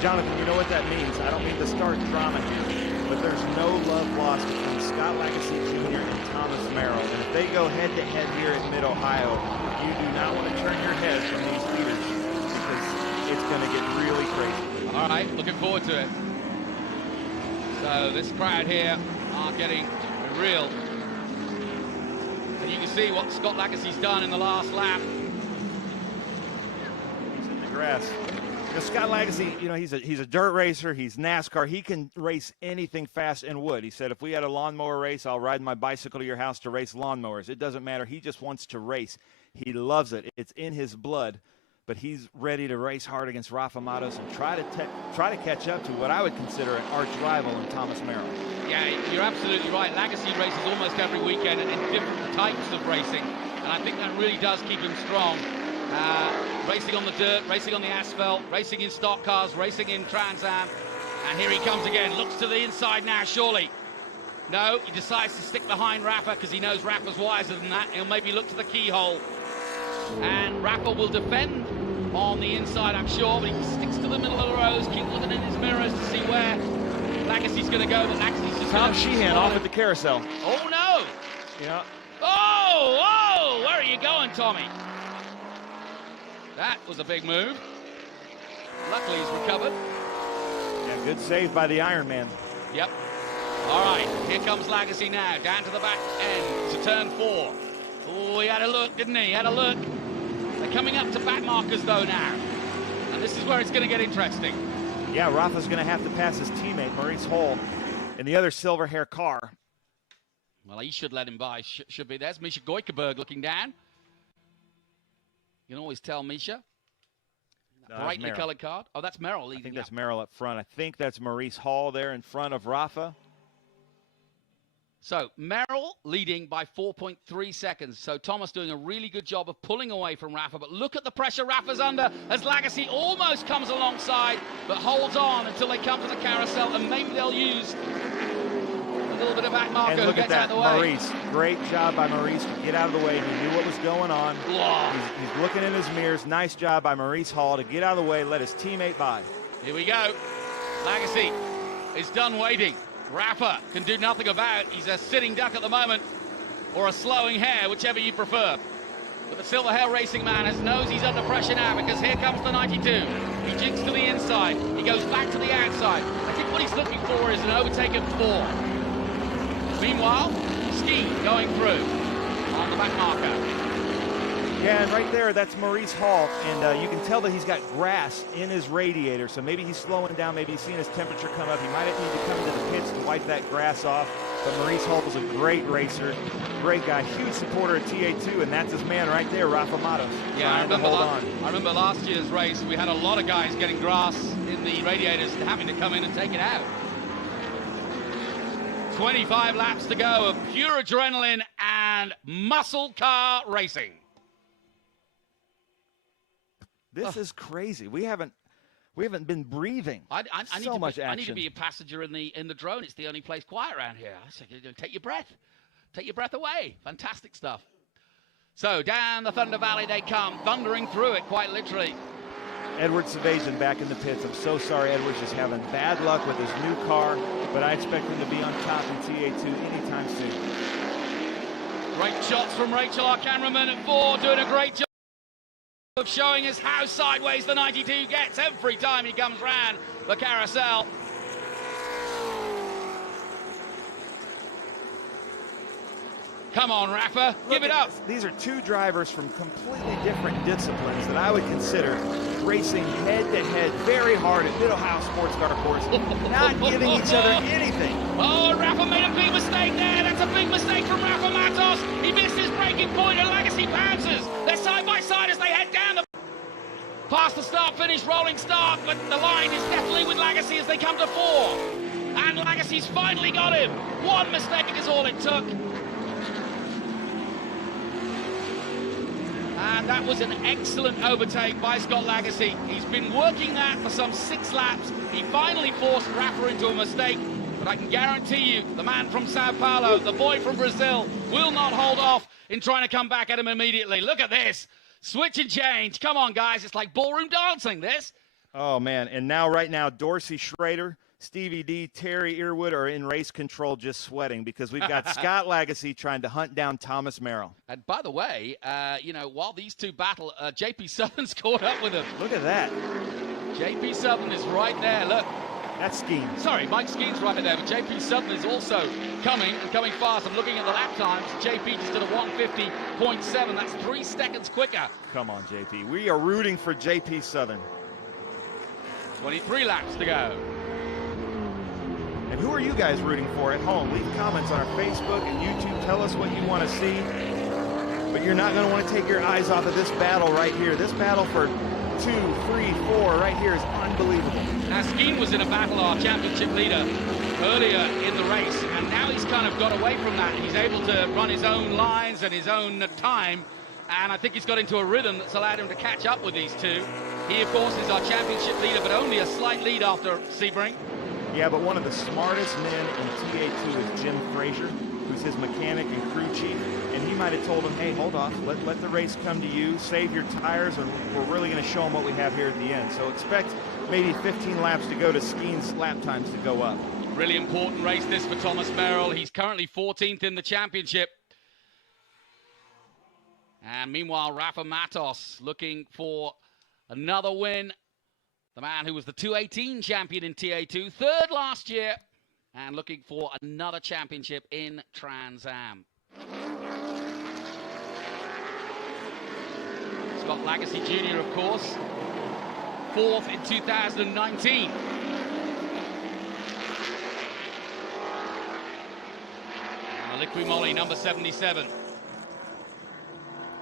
Jonathan, you know what that means. I don't mean to start drama here, but there's no love lost between Scott Lagacy Jr. and Thomas Merrill. And if they go head-to-head here at Mid-Ohio, you do not want to turn your head from these leaders because it's going to get really crazy. All right, looking forward to it. So this crowd here are getting real. And you can see what Scott Lagacy's done in the last lap. He's in the grass. You know, Scott Lagacy, you know, he's a dirt racer. He's NASCAR. He can race anything fast and would. He said, if we had a lawnmower race, I'll ride my bicycle to your house to race lawnmowers. It doesn't matter. He just wants to race. He loves it. It's in his blood. But he's ready to race hard against Rafa Matos and try to catch up to what I would consider an arch rival in Thomas Merrill. Yeah, you're absolutely right. Lagacy races almost every weekend in different types of racing, and I think that really does keep him strong. Racing on the dirt, racing on the asphalt, racing in stock cars, racing in Trans Am, and here he comes again. Looks to the inside now, surely. No, he decides to stick behind Rafa because he knows Rafa's wiser than that. He'll maybe look to the keyhole. And Rafa will defend on the inside, I'm sure, but he sticks to the middle of the rows, keep looking in his mirrors to see where Lagacy's going to go, but Lagacy's just Tom Sheehan off at the carousel. Oh, no! Yeah. Oh, where are you going, Tommy? That was a big move. Luckily, he's recovered. Yeah, good save by the Iron Man. Yep. All right, here comes Lagacy now, down to the back end, to turn 4. Oh, he had a look, didn't he? He had a look. They're coming up to back markers, though, now. And this is where it's going to get interesting. Yeah, Rafa's going to have to pass his teammate, Maurice Hall, in the other silver hair car. Well, he should let him by. Should be. There's Misha Goikerberg looking down. You can always tell Misha. No, brightly colored card. Oh, that's Merrill leading. I think that's Merrill up front. I think that's Maurice Hall there in front of Rafa. So Merrill leading by 4.3 seconds. So Thomas doing a really good job of pulling away from Rafa. But look at the pressure Rafa's under as Lagacy almost comes alongside, but holds on until they come to the carousel, and maybe they'll use a little bit of back marker. And look who at gets that, out of the way. Maurice. Great job by Maurice to get out of the way. He knew what was going on. He's looking in his mirrors. Nice job by Maurice Hall to get out of the way, let his teammate by. Here we go. Lagacy is done waiting. Rafa can do nothing about. He's a sitting duck at the moment, or a slowing hare, whichever you prefer. But the silver hair racing man knows he's under pressure now, because here comes the 92. He jigs to the inside. He goes back to the outside. I think what he's looking for is an overtake of 4. Meanwhile, Ski going through on the back marker. Yeah, and right there, that's Maurice Hall, and you can tell that he's got grass in his radiator, so maybe he's slowing down, maybe he's seeing his temperature come up. He might need to come into the pits to wipe that grass off, but Maurice Hall was a great racer, great guy, huge supporter of TA2, and that's his man right there, Rafa Matos. Yeah, I remember last year's race, we had a lot of guys getting grass in the radiators and having to come in and take it out. 25 laps to go of pure adrenaline and muscle car racing. This is crazy. We haven't We haven't been breathing. I need so to much be, action. I need to be a passenger in the drone. It's the only place quiet around here. I said, take your breath. Take your breath away. Fantastic stuff. So down the Thunder Valley they come, thundering through it, quite literally. Edwards Evasion back in the pits. I'm so sorry Edwards is having bad luck with his new car, but I expect him to be on top in TA2 anytime soon. Great shots from Rachel, our cameraman at 4, doing a great job of showing us how sideways the 92 gets every time he comes round the carousel. Come on, Rafa, give it up. These are two drivers from completely different disciplines that I would consider racing head-to-head very hard at Mid-Ohio Sports Car Course, not giving each other anything. Oh, Rafa made a big mistake there. That's a big mistake from Rafa Matos. He missed his braking point and Legacy bounces. They're side by side as they head down the past the start-finish rolling start, but the line is definitely with Legacy as they come to 4. And Legacy's finally got him. One mistake is all it took. And that was an excellent overtake by Scott Legacy. He's been working that for some 6 laps. He finally forced Rafa into a mistake, but I can guarantee you, the man from Sao Paulo, the boy from Brazil, will not hold off in trying to come back at him immediately. Look at this. Switch and change. Come on, guys. It's like ballroom dancing, this. Oh, man. And now, right now, Dorsey Schrader, Stevie D, Terry Earwood are in race control just sweating because we've got Scott Legacy trying to hunt down Thomas Merrill. And by the way, you know, while these two battle, JP Southern's caught up with him. Look at that. JP Southern is right there, look. That's Skeen. Sorry, Mike Skeen's right there, but JP Southern is also coming fast. I'm looking at the lap times. JP just did a 150.7. That's 3 seconds quicker. Come on, JP. We are rooting for JP Southern. 23 laps to go. And who are you guys rooting for at home? Leave comments on our Facebook and YouTube. Tell us what you want to see. But you're not going to want to take your eyes off of this battle right here. This battle for 2, 3, 4 right here is unbelievable. Now, Skeen was in a battle, our championship leader, earlier in the race, and now he's kind of got away from that. He's able to run his own lines and his own time, and I think he's got into a rhythm that's allowed him to catch up with these two. He, of course, is our championship leader, but only a slight lead after Sebring. Yeah, but one of the smartest men in TA2 is Jim Frazier, who's his mechanic and crew chief, and he might have told him, hey, hold off, let the race come to you, save your tires, or we're really going to show them what we have here at the end. So expect maybe 15 laps to go to Skeen's lap times to go up. Really important race this for Thomas Merrill. He's currently 14th in the championship. And meanwhile, Rafa Matos looking for another win. The man who was the 218 champion in TA2, 3rd last year, and looking for another championship in Trans Am. Scott Legacy Jr., of course, 4th in 2019. Liqui Moly, number 77.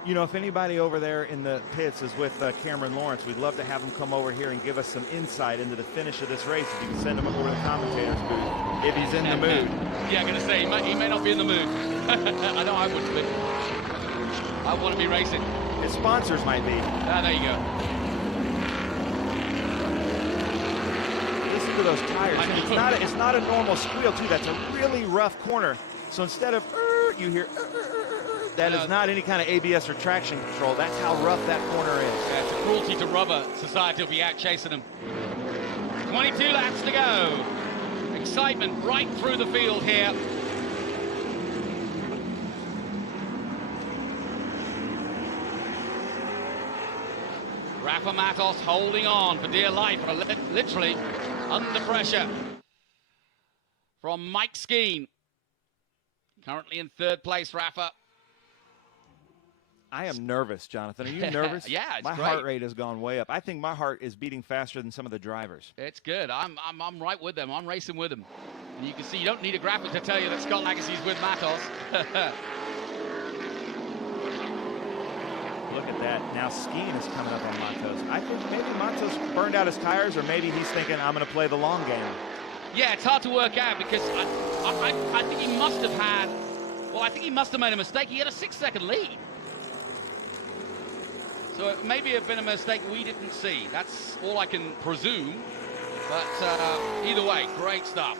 You know, if anybody over there in the pits is with Cameron Lawrence, we'd love to have him come over here and give us some insight into the finish of this race. If you can send him over to the commentator's booth, if he's in the mood. Yeah, I'm going to say, he may not be in the mood. I know I wouldn't be. I want to be racing. His sponsors might be. Ah, there you go. Listen to those tires. It's not a normal squeal, too. That's a really rough corner. So instead of you hear that is not any kind of ABS or traction control. That's how rough that corner is. Yeah, it's a cruelty to rubber. Society will be out chasing them. 22 laps to go. Excitement right through the field here. Rafa Matos holding on for dear life, literally under pressure from Mike Skeen. Currently in 3rd place, Rafa. I am nervous, Jonathan. Are you nervous? Yeah, it's my great. heart rate has gone way up. I think my heart is beating faster than some of the drivers. It's good. I'm right with them. I'm racing with them. And you can see you don't need a graphic to tell you that Scott Legacy's with Matos. Look at that. Now Skeen is coming up on Matos. I think maybe Matos burned out his tires, or maybe he's thinking, I'm going to play the long game. Yeah, it's hard to work out because I think he must have had, well, I think he must have made a mistake. He had a 6-second lead. So it may have been a mistake we didn't see. That's all I can presume. But either way, great stuff.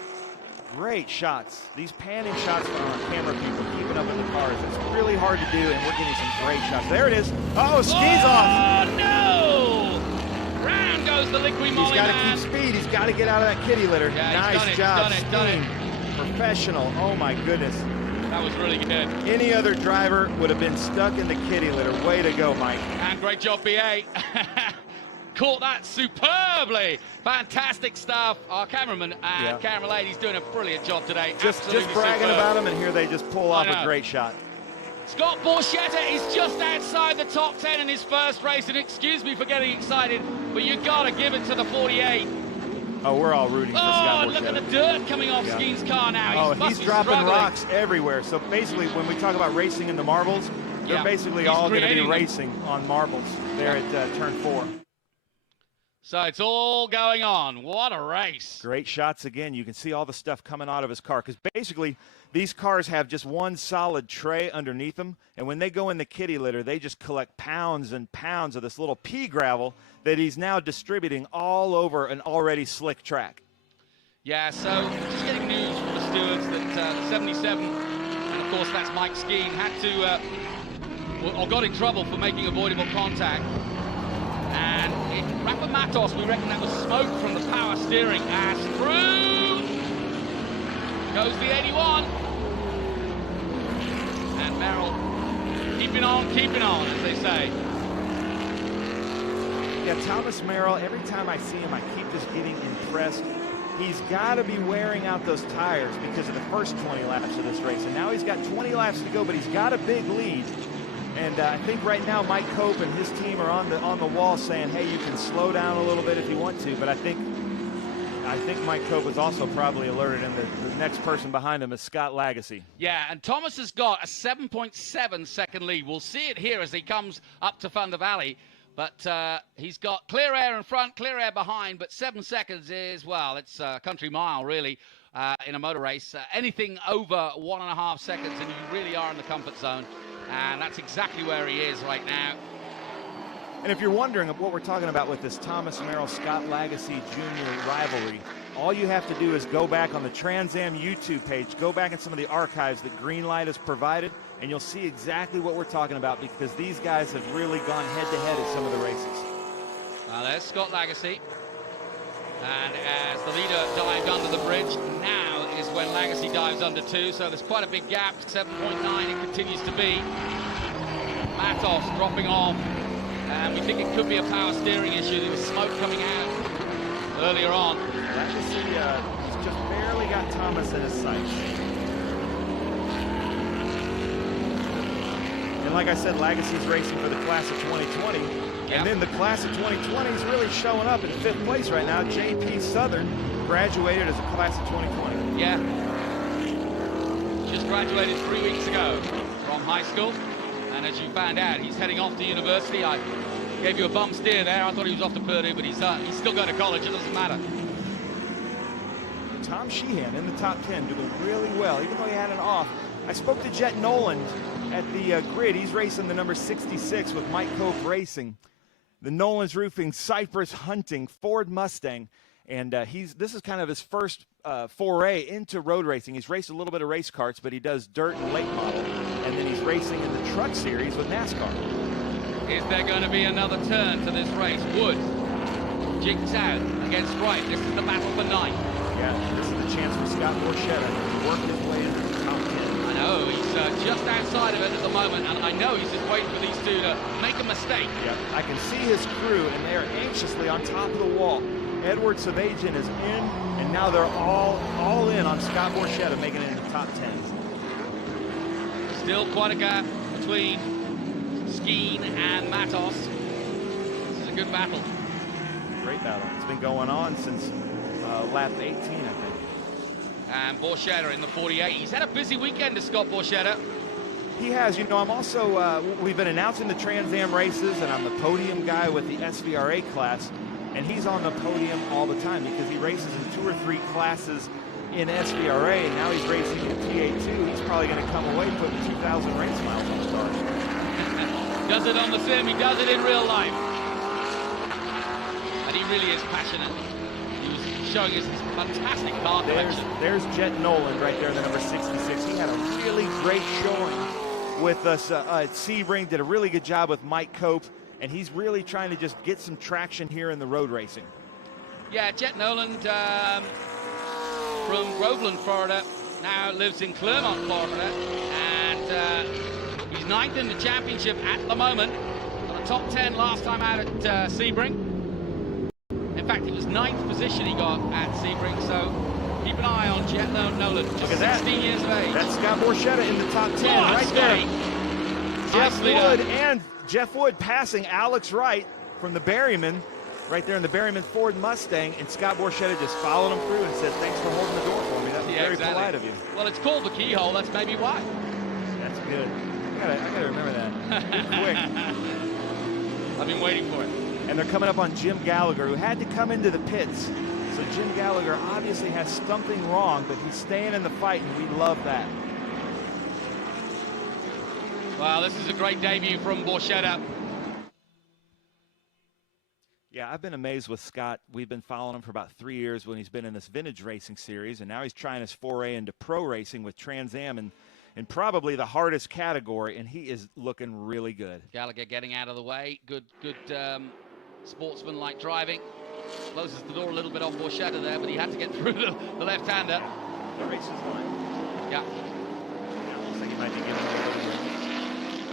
Great shots. These panning shots from our camera people keeping up with the cars. It's really hard to do, and we're getting some great shots. There it is. Oh, skis off. Oh, no! Round goes the liquid molly. He's got to keep speed. He's got to get out of that kitty litter. Yeah, nice job. Done it. Professional. Oh, my goodness. That was really good. Any other driver would have been stuck in the kitty litter. Way to go, Mike. And great job, BA. Caught that superbly. Fantastic stuff. Our cameraman and camera lady's doing a brilliant job today. Just bragging about him, and here they just pull off a great shot. Scott Borchetta is just outside the top 10 in his first race, and excuse me for getting excited, but you got to give it to the 48. Oh, we're all rooting for Scott Borchetta. Look at the dirt coming off Skeen's car now. He's dropping rocks everywhere. So basically, when we talk about racing in the marbles, they're basically all going to be racing on marbles there at turn 4. So it's all going on. What a race. Great shots again. You can see all the stuff coming out of his car, because basically these cars have just one solid tray underneath them, and when they go in the kitty litter, they just collect pounds and pounds of this little pea gravel that he's now distributing all over an already slick track. Yeah, so just getting news from the stewards that the 77, and of course that's Mike Skeen, had to, or got in trouble for making avoidable contact. And Rafa Matos, we reckon that was smoke from the power steering, as through goes the 81. And Merrill keeping on, as they say. Yeah, Thomas Merrill, every time I see him, I keep just getting impressed. He's got to be wearing out those tires because of the first 20 laps of this race. And now he's got 20 laps to go, but he's got a big lead. And I think right now Mike Cope and his team are on the wall saying, hey, you can slow down a little bit if you want to. But I think Mike Cope is also probably alerted, and the next person behind him is Scott Lagacy. Yeah, and Thomas has got a 7.7 second lead. We'll see it here as he comes up to Thunder Valley. But he's got clear air in front, clear air behind, but 7 seconds is, well, it's a country mile, really, in a motor race. Anything over 1.5 seconds, and you really are in the comfort zone. And that's exactly where he is right now. And if you're wondering what we're talking about with this Thomas Merrill-Scott Lagacy Jr. rivalry, all you have to do is go back on the Trans Am YouTube page, go back in some of the archives that Greenlight has provided, and you'll see exactly what we're talking about, because these guys have really gone head-to-head at some of the races. Well, there's Scott Lagacy. And as the leader dived under the bridge, now is when Lagacy dives under 2, so there's quite a big gap. 7.9 it continues to be. Matos dropping off, and we think it could be a power steering issue. There was smoke coming out earlier on. Lagacy just barely got Thomas in his sights. And like I said, Lagacy's racing for the class of 2020. And then the class of 2020 is really showing up in 5th place right now. J.P. Southern graduated as a class of 2020. Yeah. Just graduated 3 weeks ago from high school. And as you found out, he's heading off to university. I gave you a bum steer there. I thought he was off to Purdue, but he's still going to college. It doesn't matter. Tom Sheehan in the top 10, doing really well, even though he had an off. I spoke to Jet Noland at the grid. He's racing the number 66 with Mike Cope Racing. The Nolan's Roofing Cypress Hunting Ford Mustang, and this is kind of his first foray into road racing. He's raced a little bit of race karts, but he does dirt and late model, and then he's racing in the truck series with NASCAR. Is there going to be another turn to this race? Wood jigs out against Wright. This is the battle for 9. Yeah, this is the chance for Scott Borchetta to work his way into the top 10. I know, he's just outside of it at the moment, and I know he's just waiting for these two to make a mistake. Yeah, I can see his crew, and they are anxiously on top of the wall. Edward Savagian is in, and now they're all in on Scott Borchetta making it in the top 10. Still quite a gap between Skeen and Matos. This is a good battle. Great battle. It's been going on since lap 18, I think. And Borchetta in the 48. He's had a busy weekend to Scott Borchetta. He has. You know, I'm also, we've been announcing the Trans Am races, and I'm the podium guy with the SVRA class, and he's on the podium all the time because he races in 2 or 3 classes in SVRA, and now he's racing in TA2. He's probably going to come away putting 2,000 race miles on the cars. does it on the sim, he does it in real life. And he really is passionate. He was showing us his fantastic car collection. There's Jet Nolan right there, the number 66. He had a really great showing with us at Sebring, did a really good job with Mike Cope, and he's really trying to just get some traction here in the road racing. Yeah, Jet Nolan from Groveland, Florida, now lives in Clermont, Florida, and he's 9th in the championship at the moment. Got a top 10 last time out at Sebring. In fact, it was 9th position he got at Sebring, so keep an eye on Jet Nolan, just 16 years of age. That's Scott Borchetta in the top 10 right there. Jeff Wood and Jeff Wood passing Alex Wright from the Berryman, right there in the Berryman Ford Mustang, and Scott Borchetta just followed him through and said, thanks for holding the door for me. That's very polite of you. Well, it's called the keyhole, that's maybe why. That's good. I gotta remember that. Quick. I've been waiting for it. And they're coming up on Jim Gallagher, who had to come into the pits. So Jim Gallagher obviously has something wrong, but he's staying in the fight, and we love that. Wow, this is a great debut from Borchetta. Yeah, I've been amazed with Scott. We've been following him for about 3 years when he's been in this vintage racing series, and now he's trying his foray into pro racing with Trans Am in probably the hardest category, and he is looking really good. Gallagher getting out of the way. Good sportsman-like driving. Closes the door a little bit off Borchetta there, but he had to get through the left-hander. The race is on. Yeah. Looks like he might be giving a little bit.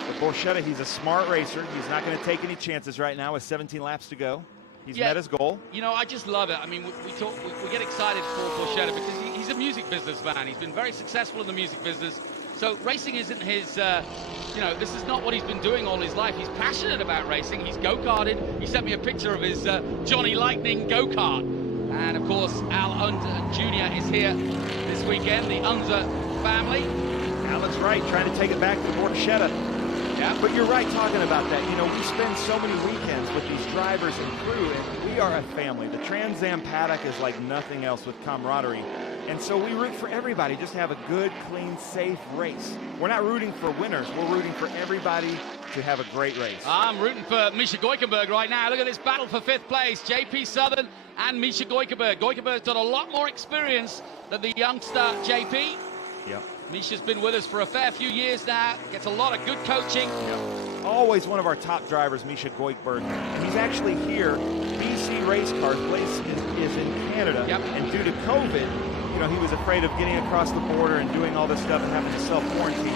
But Borchetta, he's a smart racer. He's not going to take any chances right now with 17 laps to go. He's met his goal. You know, I just love it. I mean, we get excited for Borchetta because he's a music businessman. He's been very successful in the music business. So racing isn't his, you know, this is not what he's been doing all his life. He's passionate about racing. He's go-karted. He sent me a picture of his Johnny Lightning go-kart. And, of course, Al Unser Jr. is here this weekend, the Unser family. Alex Wright trying to take it back to Borchetta. Yeah. But you're right talking about that. You know, we spend so many weekends with these drivers and crew, and we are a family. The Trans Am paddock is like nothing else with camaraderie. And so we root for everybody just to have a good, clean, safe race. We're not rooting for winners. We're rooting for everybody to have a great race. I'm rooting for Misha Goikenberg right now. Look at this battle for 5th place. JP Southern and Misha Goikenberg. Goikenberg's got a lot more experience than the youngster JP. Yep. Misha's been with us for a fair few years now. Gets a lot of good coaching. Yep. Always one of our top drivers, Misha Goikenberg. He's actually here. BC Race Cars place is in Canada. Yep. And due to COVID, you know, he was afraid of getting across the border and doing all this stuff and having to self-quarantine.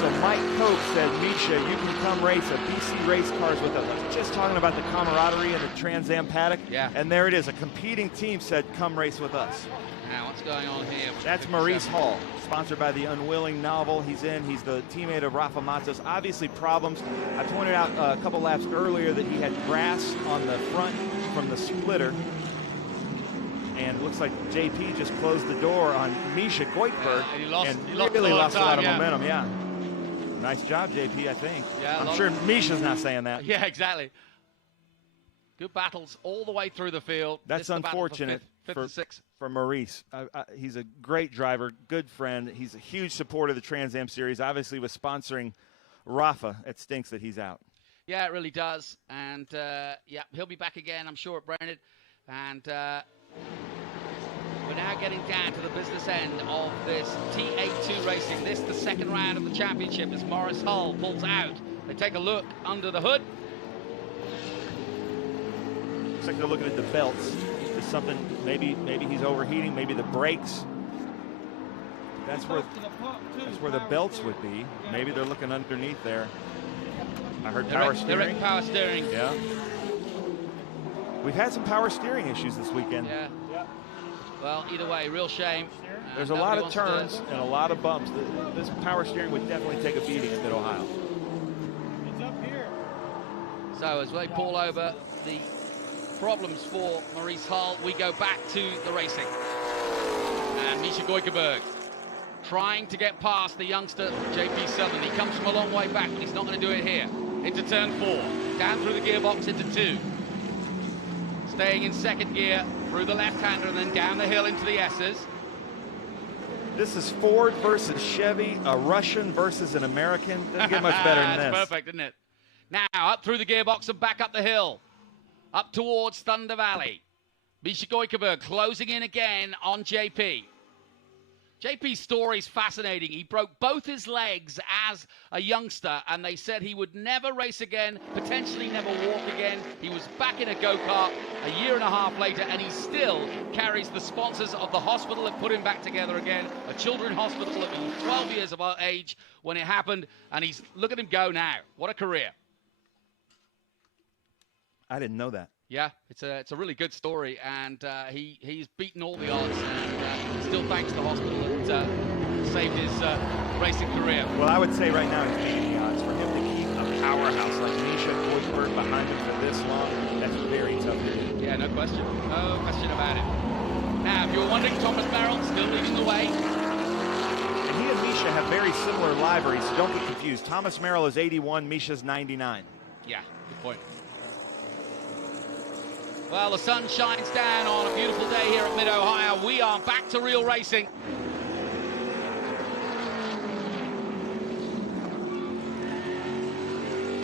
So Mike Cope said, Misha, you can come race at BC Race Cars with us. I was just talking about the camaraderie in the Trans Am paddock. Yeah. And there it is. A competing team said, come race with us. Now, what's going on here? That's Maurice Hall, sponsored by the Unwilling novel. He's the teammate of Rafa Matos. Obviously problems. I pointed out a couple laps earlier that he had grass on the front from the splitter. And it looks like JP just closed the door on Misha Goikenberg he lost really lost a lot of time, momentum. Yeah. Nice job, JP, I think. Yeah, I'm sure Misha's not saying that. Yeah, exactly. Good battles all the way through the field. That's unfortunate for Maurice. He's a great driver, good friend. He's a huge supporter of the Trans Am Series. Obviously, with sponsoring Rafa, it stinks that he's out. Yeah, it really does. And, yeah, he'll be back again, I'm sure, at Brennan. And we're now getting down to the business end of this TA2 racing. This is the second round of the championship as Maurice Hull pulls out. They take a look under the hood. Looks like they're looking at the belts. Just something, maybe he's overheating, maybe the brakes. That's where the belts would be. Maybe they're looking underneath there. I heard power steering. They're at power steering. Yeah. We've had some power steering issues this weekend. Yeah. Well, either way, real shame. There's a lot of turns and a lot of bumps. This power steering would definitely take a beating at Mid-Ohio. It's up here. So as they pull over the problems for Maurice Hull, we go back to the racing. And Misha Goikenberg trying to get past the youngster JP Southern. He comes from a long way back, but he's not going to do it here. Into turn 4, down through the gearbox into 2. Staying in second gear through the left-hander and then down the hill into the S's. This is Ford versus Chevy, a Russian versus an American. Doesn't get much better than this. That's perfect, isn't it? Now, up through the gearbox and back up the hill. Up towards Thunder Valley. Misha Goikerberg closing in again on JP. JP's story is fascinating. He broke both his legs as a youngster, and they said he would never race again, potentially never walk again. He was back in a go-kart a year and a half later, and he still carries the sponsors of the hospital that put him back together again, a children's hospital. He was 12 years of age when it happened, and look at him go now. What a career. I didn't know that. Yeah, it's a really good story, and he's beaten all the odds, and still thanks the hospital that saved his racing career. Well, I would say right now he's beating the odds. For him to keep a powerhouse like Misha Goikerberg behind him for this long, that's very tough to do. Yeah, no question about it. Now, if you were wondering, Thomas Merrill still leading the way. And he and Misha have very similar liveries, so don't get confused. Thomas Merrill is 81, Misha's 99. Yeah, good point. Well, the sun shines down on a beautiful day here at Mid-Ohio. We are back to real racing.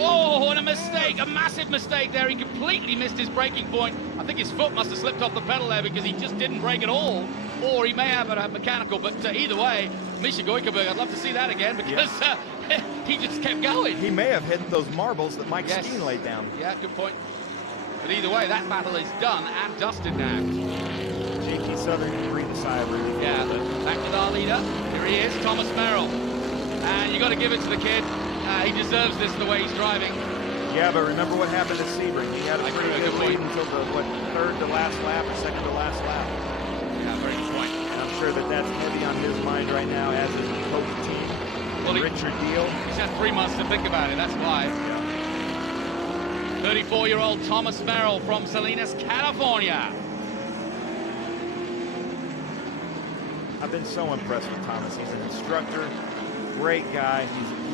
Oh, and a mistake, a massive mistake there. He completely missed his braking point. I think his foot must have slipped off the pedal there because he just didn't brake at all. Or he may have a mechanical, but either way, Misha Goikerberg, I'd love to see that again because he just kept going. He may have hit those marbles that Mike Skeen laid down. Yeah, good point. But either way, that battle is done and dusted now. JP Southern can breathe a sigh of relief. Yeah, but back with our leader. Here he is, Thomas Merrill. And you got to give it to the kid. He deserves this the way he's driving. Yeah, but remember what happened at Sebring. He had a pretty good lead until the, third to last lap or second to last lap. Yeah, very good point. And I'm sure that that's heavy on his mind right now, as is the coach team. Well, Richard Deal. He's had 3 months to think about it, that's why. Yeah. 34-year-old Thomas Merrill from Salinas, California. I've been so impressed with Thomas. He's an instructor, great guy.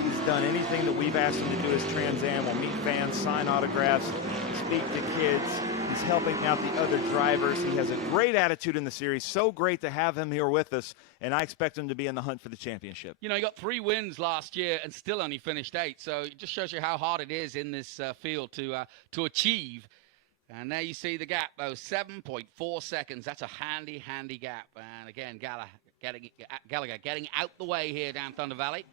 He's done anything that we've asked him to do as Trans Am. Will meet fans, sign autographs, speak to kids. He's helping out the other drivers. He has a great attitude in the series. So great to have him here with us, and I expect him to be in the hunt for the championship. You know, he got 3 wins last year and still only finished 8, so it just shows you how hard it is in this field to achieve. And there you see the gap, though, 7.4 seconds. That's a handy, handy gap. And again, Gallagher getting out the way here down Thunder Valley.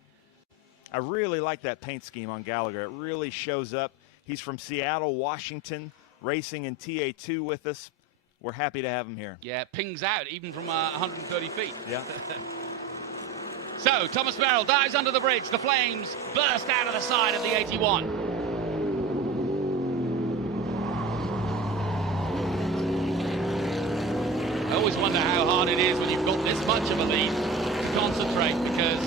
I really like that paint scheme on Gallagher. It really shows up. He's from Seattle, Washington, racing in TA2 with us. We're happy to have him here. Yeah, pings out even from 130 feet. Yeah. So, Thomas Merrill dives under the bridge. The flames burst out of the side of the 81. I always wonder how hard it is when you've got this much of a lead to concentrate, because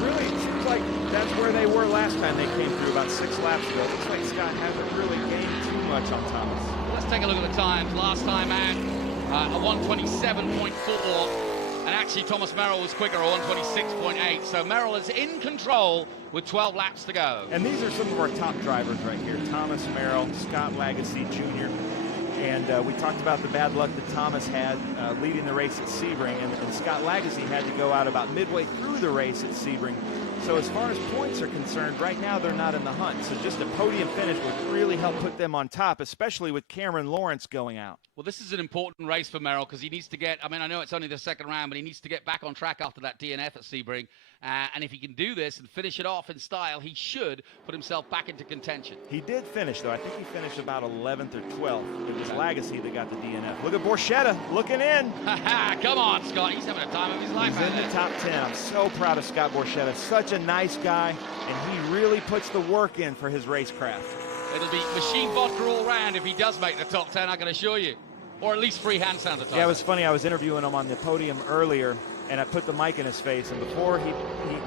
really, it seems like that's where they were last time they came through, about 6 laps ago. It looks like Scott hasn't really gained too much on Thomas. Let's take a look at the times. Last time out, a 127.4, and actually Thomas Merrill was quicker, a 126.8. So Merrill is in control with 12 laps to go. And these are some of our top drivers right here. Thomas Merrill, Scott Lagasse Jr., and we talked about the bad luck that Thomas had leading the race at Sebring, and Scott Lagasse had to go out about midway through the race at Sebring. So as far as points are concerned, right now they're not in the hunt. So just a podium finish would really help put them on top, especially with Cameron Lawrence going out. Well, this is an important race for Merrill because he needs to get, I mean, I know it's only the second round, but he needs to get back on track after that DNF at Sebring. And if he can do this and finish it off in style, he should put himself back into contention. He did finish, though. I think he finished about 11th or 12th. It was Lagasse that got the DNF. Look at Borchetta looking in. Come on, Scott. He's having a time of his life. He's in the top 10. I'm so proud of Scott Borchetta. Such a nice guy, and he really puts the work in for his racecraft. It'll be machine vodka all round if he does make the top 10, I can assure you. Or at least free hand sanitizer. Yeah, it was funny. I was interviewing him on the podium earlier, and I put the mic in his face, and before he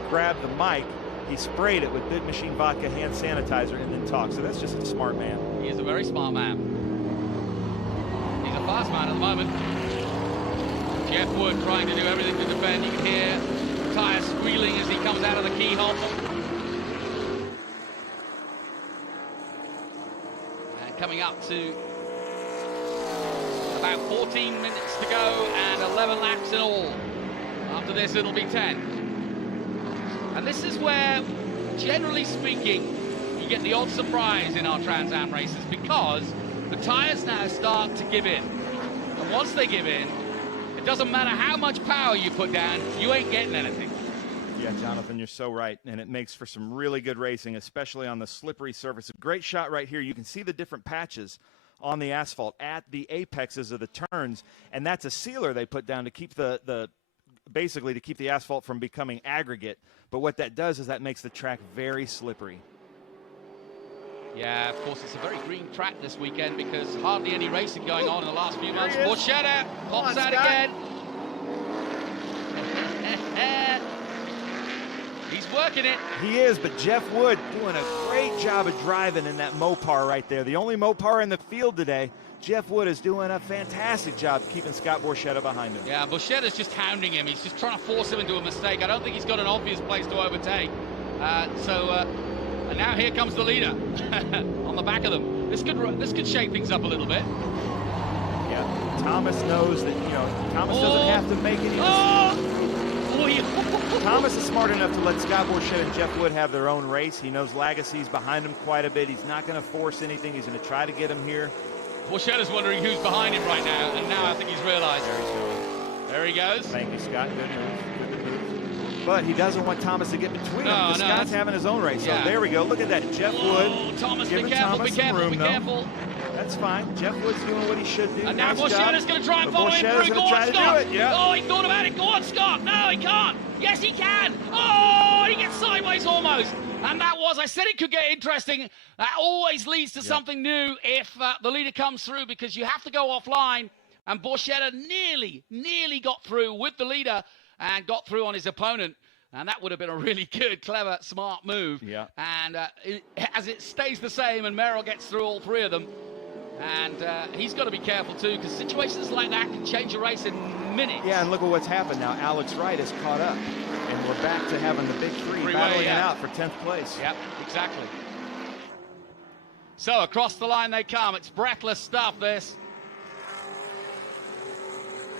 grabbed the mic, he sprayed it with Big Machine Vodka hand sanitizer and then talked. So that's just a smart man. He is a very smart man. He's a fast man at the moment. Jeff Wood trying to do everything to defend. You can hear tires squealing as he comes out of the keyhole. And coming up to about 14 minutes to go and 11 laps in all. After this, it'll be 10. And this is where, generally speaking, you get the odd surprise in our Trans Am races because the tyres now start to give in. And once they give in, it doesn't matter how much power you put down, you ain't getting anything. Yeah, Jonathan, you're so right, and it makes for some really good racing, especially on the slippery surface. A great shot right here. You can see the different patches on the asphalt at the apexes of the turns, and that's a sealer they put down to keep basically to keep the asphalt from becoming aggregate. But what that does is that makes the track very slippery. Yeah, of course, it's a very green track this weekend because hardly any racing going on in the last few months. Borchetta pops out again. He's working it. He is, but Jeff Wood doing a great job of driving in that Mopar right there. The only Mopar in the field today. Jeff Wood is doing a fantastic job keeping Scott Borchetta behind him. Yeah, Borchetta's just hounding him. He's just trying to force him into a mistake. I don't think he's got an obvious place to overtake. And now here comes the leader on the back of them. This could shake things up a little bit. Yeah, Thomas knows that, Thomas doesn't have to make any Thomas is smart enough to let Scott Borchetta and Jeff Wood have their own race. He knows Lagacy's behind him quite a bit. He's not going to force anything. He's going to try to get him here. Borchetta's wondering who's behind him right now, and now I think he's realized. There he goes. Thank you, Scott. Good move. But he doesn't want Thomas to get between them. Scott's having his own race. Yeah. So there we go. Look at that. Jeff Wood. Thomas, giving be careful, Thomas be careful, room, be careful. That's fine. Jeff Wood's doing what he should do. And now nice Borchetta's going to try and follow him through. Go on, Scott. Oh, he thought about it. Go on, Scott. No, he can't. Yes, he can. Oh, he gets sideways almost. And that was, I said it could get interesting. That always leads to something new if the leader comes through, because you have to go offline. And Borchetta nearly got through with the leader and got through on his opponent. And that would have been a really good, clever, smart move. Yeah. And as it stays the same and Merrill gets through all three of them, and he's got to be careful too, because situations like that can change a race in minutes. Yeah, and look at what's happened now. Alex Wright has caught up, and we're back to having the big three battling it out for 10th place. Yep, exactly. So across the line they come. It's breathless stuff, this.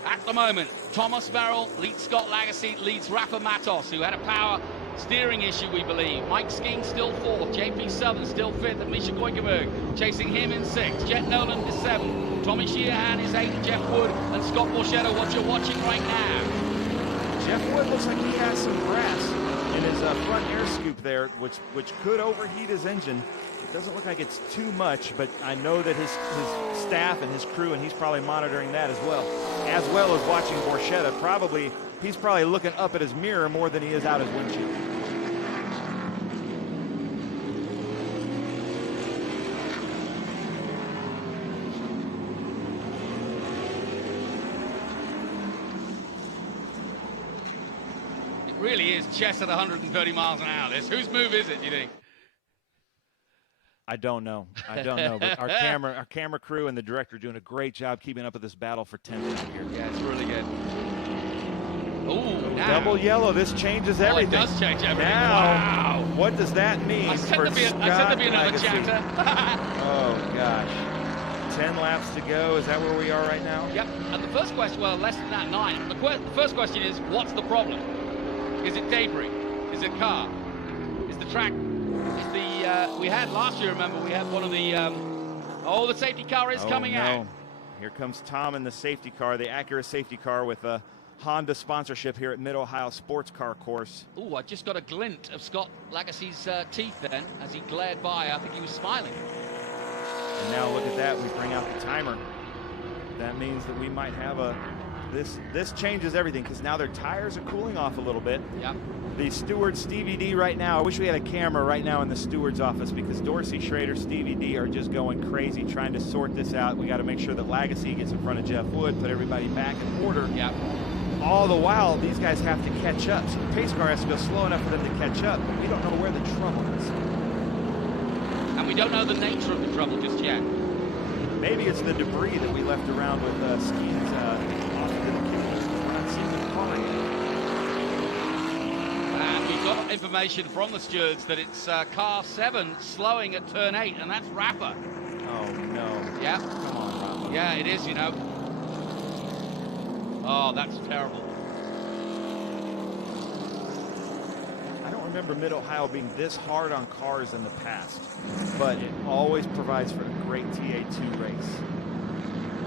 At the moment, Thomas Merrill leads Scott Lagacy, leads Rafa Matos, who had a power steering issue, we believe. Mike Skeen still 4th, JP Southern still 5th, and Misha Goikerberg chasing him in 6th. Jet Nolan is 7th, Tommy Sheehan is 8th, Jeff Wood and Scott Borchetta, what you're watching right now. Jeff Wood looks like he has some brass in his front air scoop there, which could overheat his engine. It doesn't look like it's too much, but I know that his staff and his crew, and he's probably monitoring that as well as watching Borchetta. He's probably looking up at his mirror more than he is out his windshield. It really is chess at 130 miles an hour, this. Whose move is it, do you think? I don't know, but our camera crew and the director are doing a great job keeping up with this battle for 10th here. Yeah, it's really good. Oh, double yellow. This changes everything. It does change everything. Now, what does that mean? I said there'd be another chapter. Oh gosh, 10 laps to go. Is that where we are right now? Yep. And the first question, well, less than that, 9. The first question is, what's the problem? Is it debris? Is it car? Is the track? Is the we had last year? Remember, we had one of the the safety car is coming out. Here comes Tom in the safety car, the Acura safety car with a Honda sponsorship here at Mid-Ohio Sports Car Course. Oh, I just got a glint of Scott Lagacy's teeth then as he glared by. I think he was smiling. And now look at that. We bring out the timer. That means that we might have this changes everything, because now their tires are cooling off a little bit. Yep. The steward, Stevie D, right now, I wish we had a camera right now in the steward's office, because Dorsey Schrader, Stevie D are just going crazy trying to sort this out. We got to make sure that Lagacy gets in front of Jeff Wood, put everybody back in order. Yep. All the while, these guys have to catch up. So the pace car has to go slow enough for them to catch up, but we don't know where the trouble is. And we don't know the nature of the trouble just yet. Maybe it's the debris that we left around with Skeen's off to the kitchen. We're not seeing the calling. And we've got information from the stewards that it's car 7 slowing at turn 8, and that's Rafa. Oh, no. Yeah. Come on, Rafa. Yeah, it is, you know. Oh, that's terrible. I don't remember Mid-Ohio being this hard on cars in the past, but it always provides for a great TA2 race.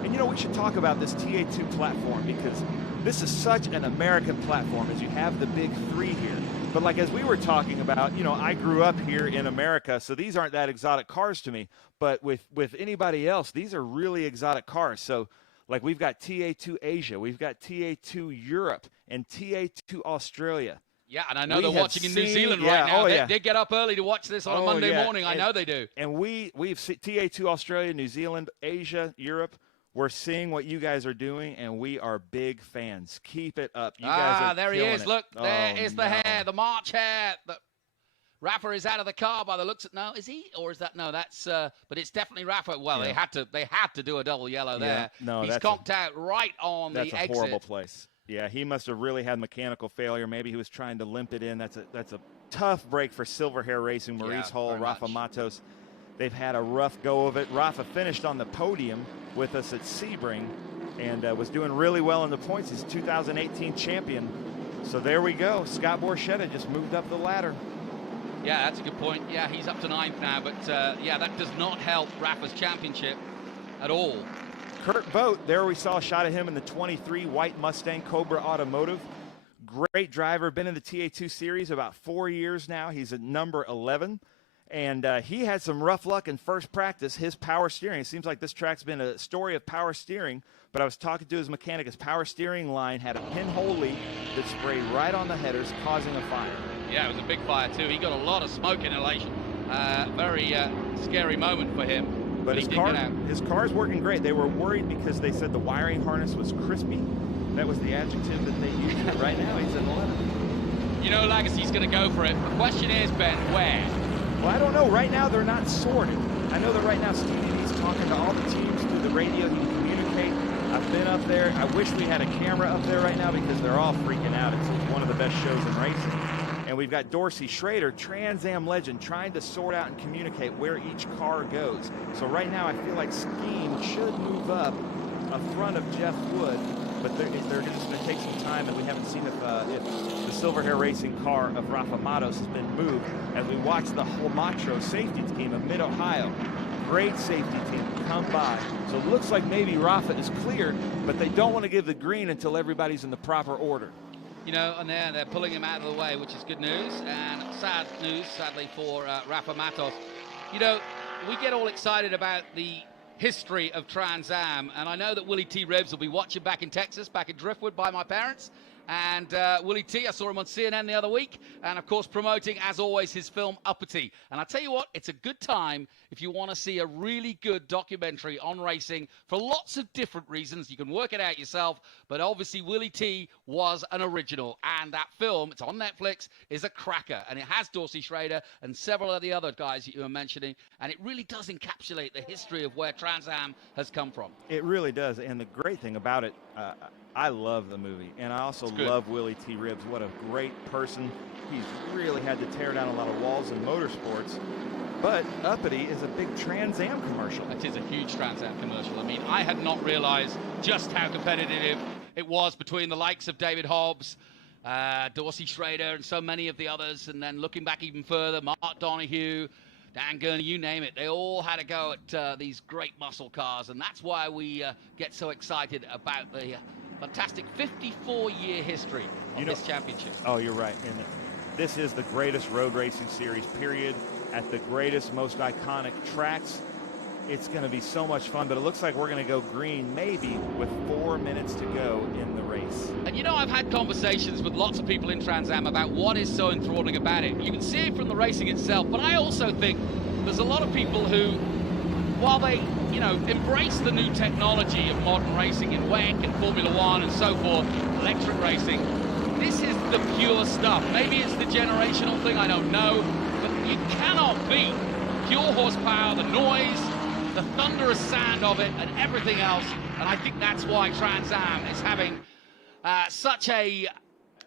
And you know, we should talk about this TA2 platform, because this is such an American platform, as you have the big three here. But like, as we were talking about, you know, I grew up here in America, so these aren't that exotic cars to me. But with anybody else, these are really exotic cars. So like, we've got TA2 Asia, we've got TA2 Europe, and TA2 Australia. Yeah, and I know they're watching in New Zealand right now. They get up early to watch this on a Monday morning. I know they do. And we've seen TA2 Australia, New Zealand, Asia, Europe. We're seeing what you guys are doing, and we are big fans. Keep it up. You guys are there he killing is. it. Look, there is the hair, the March hair. Rafa is out of the car by the looks of. No, is he? Or is that? No, that's. But it's definitely Rafa. Well, they had to do a double yellow there. No, he's conked out right on the exit. That's a horrible place. Yeah, he must have really had mechanical failure. Maybe he was trying to limp it in. That's a tough break for Silver Hair Racing. Maurice Hull, Rafa Matos. They've had a rough go of it. Rafa finished on the podium with us at Sebring and was doing really well in the points. He's 2018 champion. So there we go. Scott Borchetta just moved up the ladder. Yeah, that's a good point. Yeah, he's up to 9th now, but yeah, that does not help Rafa's championship at all. Kurt Vogt, there we saw a shot of him in the 23 white Mustang Cobra Automotive. Great driver, been in the TA2 series about 4 years now. He's at number 11. And he had some rough luck in first practice. His power steering, it seems like this track's been a story of power steering, but I was talking to his mechanic. His power steering line had a pinhole leak that sprayed right on the headers, causing a fire. Yeah, it was a big fire too. He got a lot of smoke inhalation. Very scary moment for him. But his car's working great. They were worried because they said the wiring harness was crispy. That was the adjective that they used. Right now he's at 11. You know Legacy's going to go for it. The question is, Ben, where? Well, I don't know. Right now, they're not sorted. I know that right now Stevie D's talking to all the teams through the radio. He can communicate. I've been up there. I wish we had a camera up there right now because they're all freaking out. It's one of the best shows in racing. And we've got Dorsey Schrader, Trans Am legend, trying to sort out and communicate where each car goes. So right now, I feel like Scheme should move up in front of Jeff Wood, but they're just going to take some time, and we haven't seen if the Silver Hair Racing car of Rafa Matos has been moved as we watch the Homatro safety team of Mid-Ohio. Great safety team come by. So it looks like maybe Rafa is clear, but they don't want to give the green until everybody's in the proper order. You know, and they're pulling him out of the way, which is good news, and sad news, sadly, for Rafa Matos. You know, we get all excited about the history of Trans Am, and I know that Willie T. Ribbs will be watching back in Texas, back in Driftwood by my parents. And Willie T, I saw him on CNN the other week, and of course promoting, as always, his film Uppity. And I tell you what, it's a good time if you want to see a really good documentary on racing for lots of different reasons. You can work it out yourself, but obviously Willie T was an original, and that film, it's on Netflix, is a cracker. And it has Dorsey Schrader and several of the other guys that you were mentioning, and it really does encapsulate the history of where Trans Am has come from. It really does, and the great thing about it, I love the movie, and I also love Willie T. Ribbs. What a great person. He's really had to tear down a lot of walls in motorsports. But Uppity is a big Trans Am commercial. It is a huge Trans Am commercial. I mean, I had not realized just how competitive it was between the likes of David Hobbs, Dorsey Schrader, and so many of the others. And then looking back even further, Mark Donohue, Dan Gurney, you name it. They all had a go at these great muscle cars. And that's why we get so excited about the fantastic 54-year history of this championship. Oh, you're right. And this is the greatest road racing series, period, at the greatest, most iconic tracks. It's going to be so much fun, but it looks like we're going to go green maybe with 4 minutes to go in the race. And you know, I've had conversations with lots of people in Trans Am about what is so enthralling about it. You can see it from the racing itself, but I also think there's a lot of people who, while they, you know, embrace the new technology of modern racing in WEC and Formula One and so forth, electric racing, this is the pure stuff. Maybe it's the generational thing, I don't know, but you cannot beat pure horsepower, the noise, the thunderous sound of it, and everything else. And I think that's why Trans Am is having such a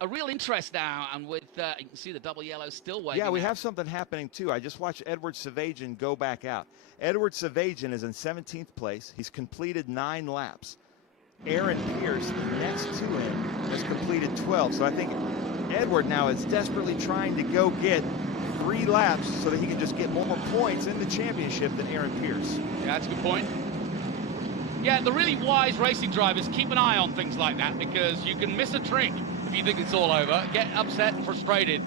real interest now. And with, you can see the double yellow still waiting. Yeah, we have something happening too. I just watched Edward Savagian go back out. Edward Savagian is in 17th place. He's completed 9 laps. Aaron Pierce, next to him, has completed 12. So I think Edward now is desperately trying to go get 3 laps so that he can just get more points in the championship than Aaron Pierce. Yeah, that's a good point. Yeah, the really wise racing drivers keep an eye on things like that, because you can miss a trick if you think it's all over, get upset and frustrated.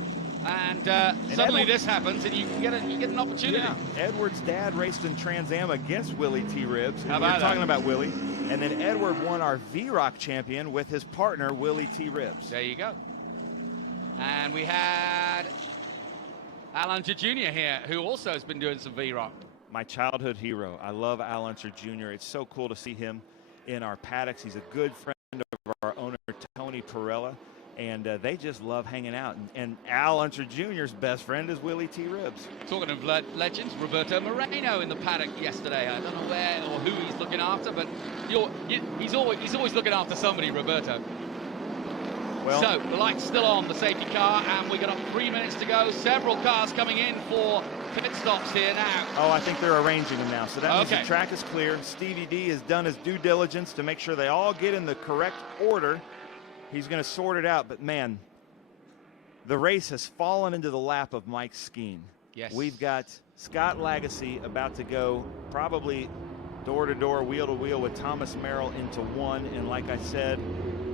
And suddenly this happens, and you get an opportunity. Yeah. Edward's dad raced in Trans Am against Willie T. Ribbs. How about we're talking about Willie. And then Edward won our V-Rock champion with his partner, Willie T. Ribbs. There you go. And we had Al Unser Jr. here, who also has been doing some V-Rock. My childhood hero. I love Al Unser Jr. It's so cool to see him in our paddocks. He's a good friend of our owner, Tony Perella. And they just love hanging out. And Al Unser Jr.'s best friend is Willie T. Ribbs. Talking of legends, Roberto Moreno in the paddock yesterday. I don't know where or who he's looking after, but he's always looking after somebody, Roberto. Well, so the light's still on, the safety car, and we got 3 minutes to go. Several cars coming in for pit stops here now. Oh, I think they're arranging them now. So that means the track is clear. Stevie D has done his due diligence to make sure they all get in the correct order. He's going to sort it out, but man, the race has fallen into the lap of Mike Skeen. Yes. We've got Scott Lagasse about to go probably door to door, wheel to wheel with Thomas Merrill into 1. And like I said,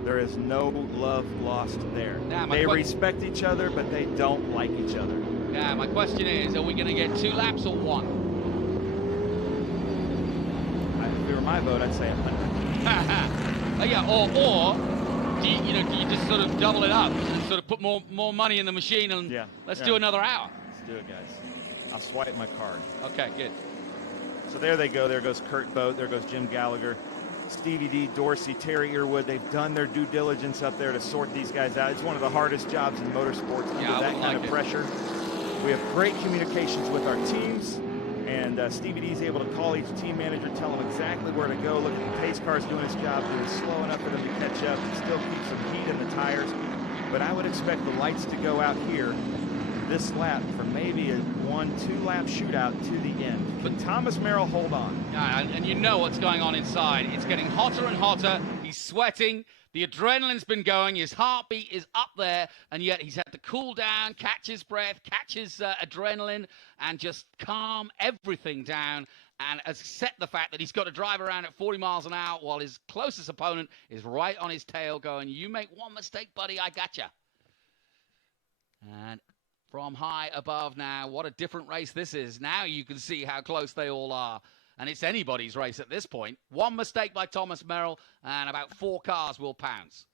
there is no love lost there. They respect each other, but they don't like each other. Now, my question is, are we going to get 2 laps or 1? If it were my vote, I'd say 100. Yeah, or do you just sort of double it up and sort of put more money in the machine and let's do another hour? Let's do it, guys. I'll swipe my card. Okay, good. So there they go. There goes Kurt Boat. There goes Jim Gallagher. Stevie D, Dorsey, Terry Earwood. They've done their due diligence up there to sort these guys out. It's one of the hardest jobs in motorsports under that kind of pressure. We have great communications with our teams. And Stevie D's able to call each team manager, tell them exactly where to go. Look at the pace car's doing its job, doing slow enough for them to catch up and still keep some heat in the tires. But I would expect the lights to go out here this lap for maybe a 1-2 lap shootout to the end. But Thomas Merrill, hold on. Yeah, and you know what's going on inside. It's getting hotter and hotter. He's sweating. The adrenaline's been going. His heartbeat is up there, and yet he's had to cool down, catch his breath, catch his adrenaline, and just calm everything down, and accept the fact that he's got to drive around at 40 miles an hour while his closest opponent is right on his tail going, you make one mistake, buddy, I gotcha. And from high above now, what a different race this is. Now you can see how close they all are. And it's anybody's race at this point. One mistake by Thomas Merrill, and about 4 cars will pounce.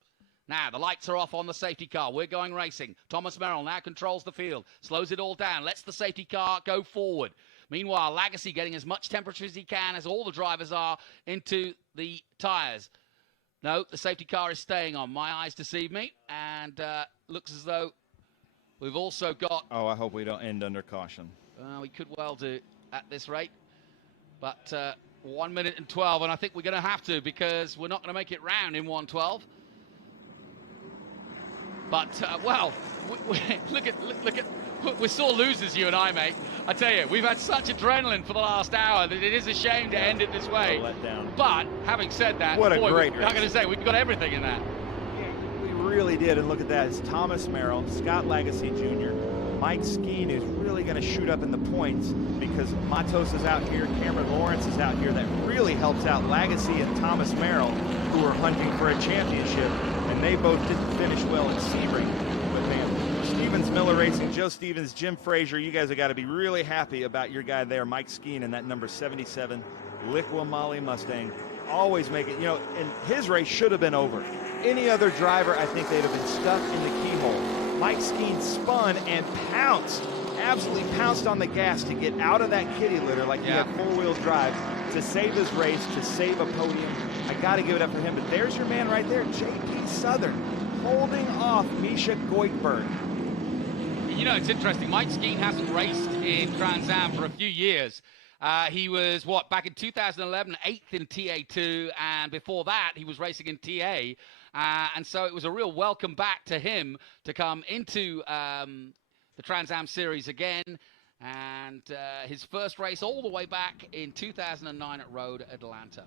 Now, the lights are off on the safety car. We're going racing. Thomas Merrill now controls the field, slows it all down, lets the safety car go forward. Meanwhile, Lagasse getting as much temperature as he can, as all the drivers are, into the tires. No, the safety car is staying on. My eyes deceive me, and looks as though we've also got... Oh, I hope we don't end under caution. We could well do at this rate. But 1 minute and 12, and I think we're going to have to, because we're not going to make it round in 1:12. But, well, look at, we're sore losers, you and I, mate. I tell you, we've had such adrenaline for the last hour that it is a shame to end it this way. Let down. But, having said that, what a boy, great I'm race. not going to say, we've got everything in that. We really did, and look at that. It's Thomas Merrill, Scott Lagasse Jr., Mike Skeen, who's really going to shoot up in the points because Matos is out here, Cameron Lawrence is out here. That really helps out Lagasse and Thomas Merrill, who are hunting for a championship, and they both didn't finish well at Sebring. But man, Stevens Miller Racing, Joe Stevens, Jim Frazier, you guys have got to be really happy about your guy there, Mike Skeen, and that number 77 Liqua Moly Mustang. Always make it, you know, and his race should have been over. Any other driver, I think they'd have been stuck in the keyhole. Mike Skeen spun and pounced, absolutely pounced on the gas to get out of that kitty litter like he had 4-wheel drive to save his race, to save a podium. I got to give it up for him. But there's your man right there, J.P. Southern, holding off Misha Goikberg. You know, it's interesting. Mike Skeen hasn't raced in Trans Am for a few years. He was, back in 2011, 8th in TA2, and before that, he was racing in TA. And so it was a real welcome back to him to come into the Trans Am Series again. And his first race all the way back in 2009 at Road Atlanta.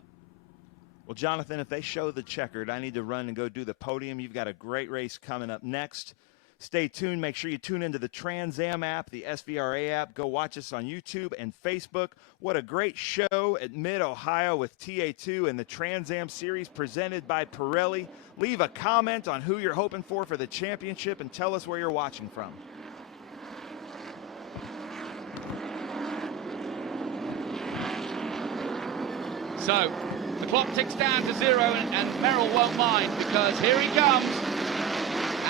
Well, Jonathan, if they show the checkered, I need to run and go do the podium. You've got a great race coming up next. Stay tuned. Make sure you tune into the Trans Am app, the SVRA app. Go watch us on YouTube and Facebook. What a great show at Mid-Ohio with TA2 and the Trans Am Series presented by Pirelli. Leave a comment on who you're hoping for the championship and tell us where you're watching from. So the clock ticks down to 0 and Merrill won't mind because here he comes.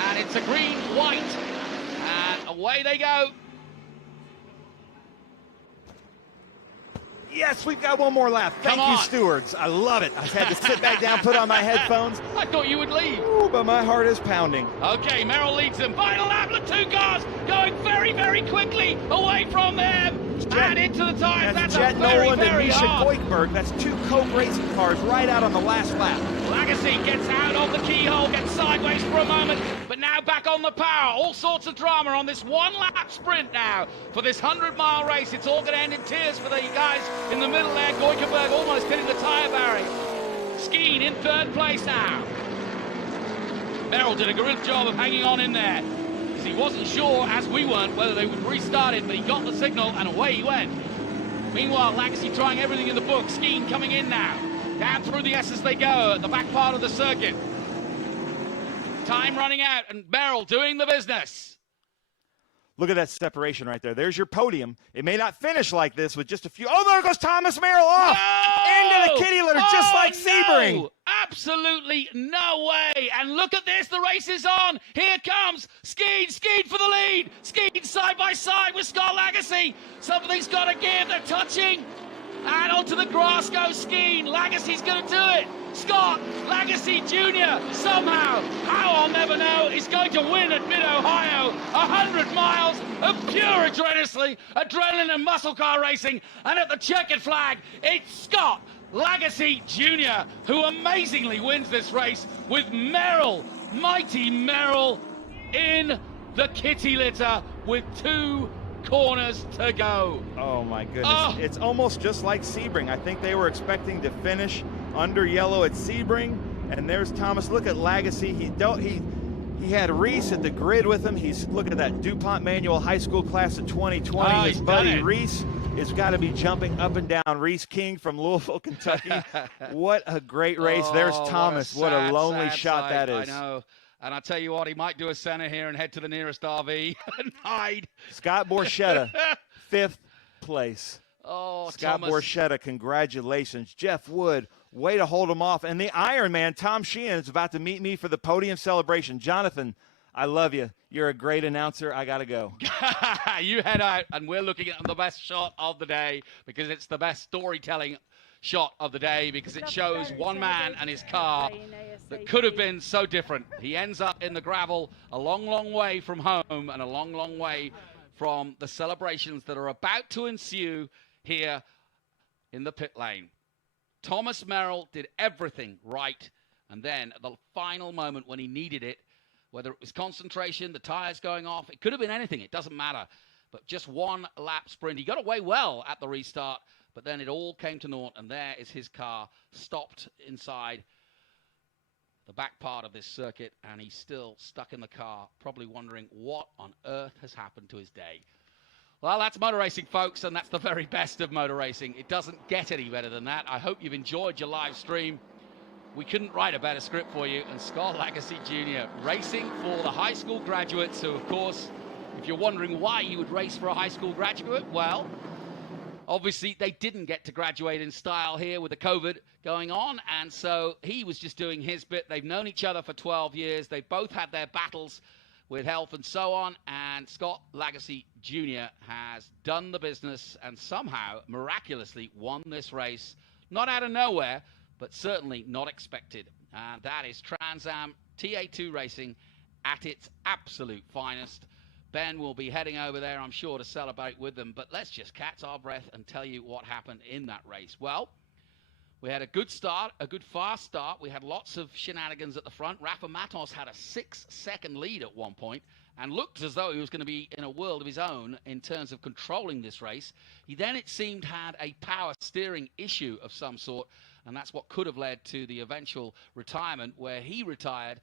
And it's a green, white, and away they go. Yes, we've got one more lap. Thank you, stewards. I love it. I had to sit back down, put on my headphones. I thought you would leave. Ooh, but my heart is pounding. Okay, Merrill leads them. Final lap, the 2 cars going very, very quickly away from them. And into the tires. That's Jet a very, Nolan very and Misha hard. Goikberg. That's 2 Coke racing cars right out on the last lap. Legacy gets out of the keyhole, gets sideways for a moment, but now back on the power. All sorts of drama on this 1-lap sprint now for this 100-mile race. It's all going to end in tears for the guys in the middle there. Goikberg almost hitting the tire barrier. Skeen in 3rd place now. Merrill did a good job of hanging on in there. He wasn't sure, as we weren't, whether they would restart it, but he got the signal and away he went. Meanwhile, Legacy trying everything in the book. Skeen coming in now. Down through the S as they go at the back part of the circuit. Time running out and Merrill doing the business. Look at that separation right there. There's your podium. It may not finish like this with just a few. Oh, there goes Thomas Merrill off. No! Into the kitty litter, just like Sebring. No! Absolutely no way. And look at this. The race is on. Here comes Skeen for the lead. Skeen side by side with Scott Legacy. Something's got to give. They're touching. And onto the grass goes Skeen. Legacy's going to do it. Scott Legacy Jr. somehow, how I'll never know, is going to win at Mid-Ohio. 100 miles of pure adrenaline and muscle car racing. And at the checkered flag, it's Scott Legacy Jr. who amazingly wins this race with Merrill, mighty Merrill, in the kitty litter with 2 corners to go. Oh my goodness. It's almost just like Sebring. I think they were expecting to finish under yellow at Sebring, and there's Thomas. Look at Legacy. He had Reese at the grid with him. Look at that DuPont Manual High School class of 2020. His buddy Reese has got to be jumping up and down. Reese King from Louisville, Kentucky. What a great race. There's Thomas. What a lonely shot that is. I know. And I tell you what, he might do a center here and head to the nearest RV and hide. Scott Borchetta, 5th place. Oh, Scott Thomas. Borchetta, congratulations. Jeff Wood, way to hold him off. And the Iron Man, Tom Sheehan, is about to meet me for the podium celebration. Jonathan, I love you. You're a great announcer. I got to go. You head out, and we're looking at the best shot of the day because it's the best storytelling shot of the day because it shows one man and his car that could have been so different. He ends up in the gravel a long, long way from home and a long, long way from the celebrations that are about to ensue here in the pit lane. Thomas Merrill did everything right, and then at the final moment when he needed it, whether it was concentration, the tires going off, it could have been anything, it doesn't matter. But just 1 lap sprint. He got away well at the restart, but then it all came to naught, and there is his car stopped inside the back part of this circuit, and he's still stuck in the car, probably wondering what on earth has happened to his day. Well, that's motor racing, folks, and that's the very best of motor racing. It doesn't get any better than that. I hope you've enjoyed your live stream. We couldn't write a better script for you, and Scott Legacy Jr. racing for the high school graduates who, of course, if you're wondering why you would race for a high school graduate, well, obviously, they didn't get to graduate in style here with the COVID going on, and so he was just doing his bit. They've known each other for 12 years. They both had their battles with health and so on, and Scott Legacy Jr. has done the business and somehow miraculously won this race. Not out of nowhere, but certainly not expected. And that is Trans Am TA2 racing at its absolute finest. Ben will be heading over there, I'm sure, to celebrate with them. But let's just catch our breath and tell you what happened in that race. Well, we had a good start, a good fast start. We had lots of shenanigans at the front. Rafa Matos had a 6-second lead at one point and looked as though he was going to be in a world of his own in terms of controlling this race. He then, it seemed, had a power steering issue of some sort, and that's what could have led to the eventual retirement, where he retired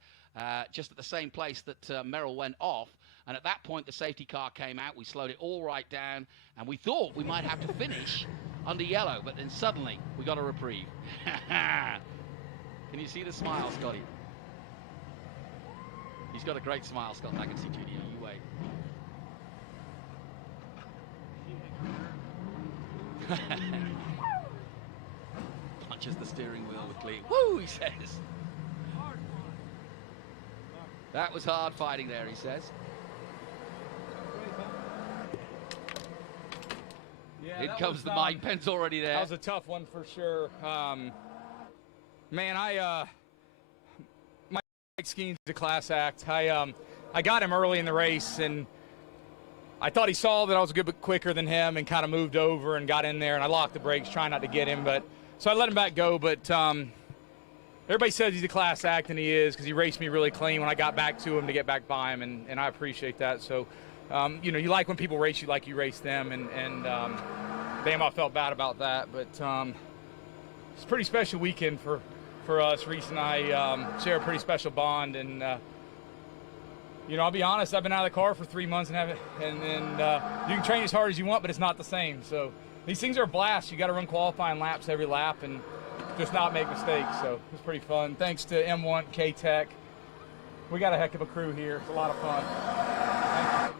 just at the same place that Merrill went off. And at that point, the safety car came out. We slowed it all right down, and we thought we might have to finish under yellow, but then suddenly we got a reprieve. Can you see the smile, Scotty? He's got a great smile, Scott Legacy Jr. You wait. Punches the steering wheel with glee. Woo, he says. That was hard fighting there, he says. Yeah, In comes the mic. Pen's already there. That was a tough one for sure. Man, my skiing's a class act. I got him early in the race, and I thought he saw that I was a good bit quicker than him and kind of moved over and got in there, and I locked the brakes trying not to get him. But so I let him back go, but everybody says he's a class act, and he is, because he raced me really clean when I got back to him to get back by him, and I appreciate that. So, you know, you like when people race you like you race them, and damn, I felt bad about that. But it's a pretty special weekend for us. Reese and I share a pretty special bond, and you know, I'll be honest, I've been out of the car for 3 months, and you can train as hard as you want, but it's not the same. So these things are a blast. You got to run qualifying laps every lap and just not make mistakes. So it's pretty fun. Thanks to M1, K-Tech. We got a heck of a crew here. It's a lot of fun. Thank you.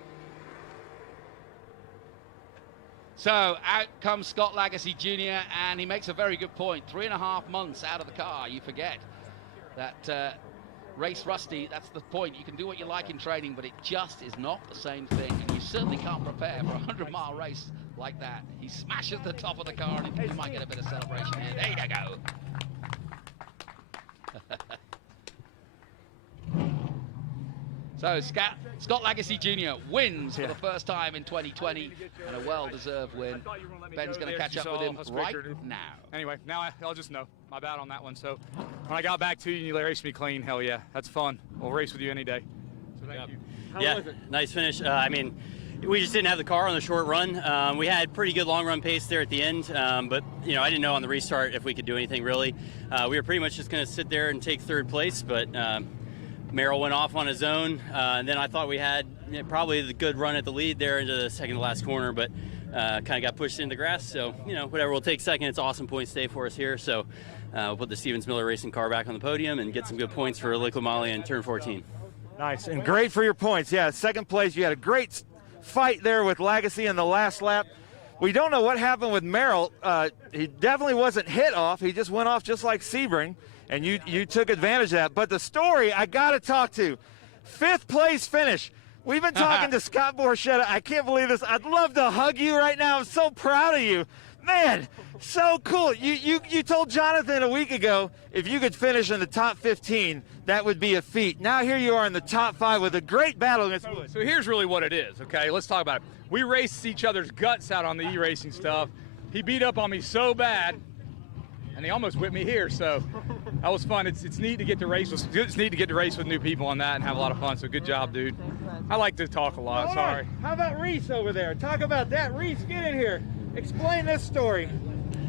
So out comes Scott Legacy Jr., and he makes a very good point. 3.5 months out of the car. You forget that race rusty, that's the point. You can do what you like in training, but it just is not the same thing. And you certainly can't prepare for a 100-mile race like that. He smashes the top of the car, and you might get a bit of celebration here. There you go. So Scott Legacy Jr. wins for the first time in 2020, and a well-deserved win. Ben's going to catch up with him right now. Anyway, now I'll just know. My bad on that one. So when I got back to you and you raced me clean, hell yeah, that's fun. We'll race with you any day. So thank you. How was it? Nice finish. I mean, we just didn't have the car on the short run. We had pretty good long run pace there at the end, but you know, I didn't know on the restart if we could do anything really. We were pretty much just going to sit there and take third place, but Merrill went off on his own, and then I thought we had probably the good run at the lead there into the second to last corner, but kind of got pushed into the grass. So, you know, whatever, we'll take second. It's awesome points day for us here. So we'll put the Stevens Miller Racing car back on the podium and get some good points for Liqui Moly in turn 14. Nice, and great for your points. Yeah, second place. You had a great fight there with Legacy in the last lap. We don't know what happened with Merrill. He definitely wasn't hit off. He just went off just like Sebring. And you took advantage of that. But the story I got to talk to, 5th place finish. We've been talking to Scott Borchetta. I can't believe this. I'd love to hug you right now. I'm so proud of you. Man, so cool. You told Jonathan a week ago if you could finish in the top 15, that would be a feat. Now here you are in the top 5 with a great battle against So here's really what it is, okay? Let's talk about it. We raced each other's guts out on the e-racing stuff. He beat up on me so bad, and he almost whipped me here, so that was fun. It's neat to get to race with new people on that and have a lot of fun. So good job, dude. I like to talk a lot. Sorry. How about Reese over there? Talk about that. Reese, get in here. Explain this story.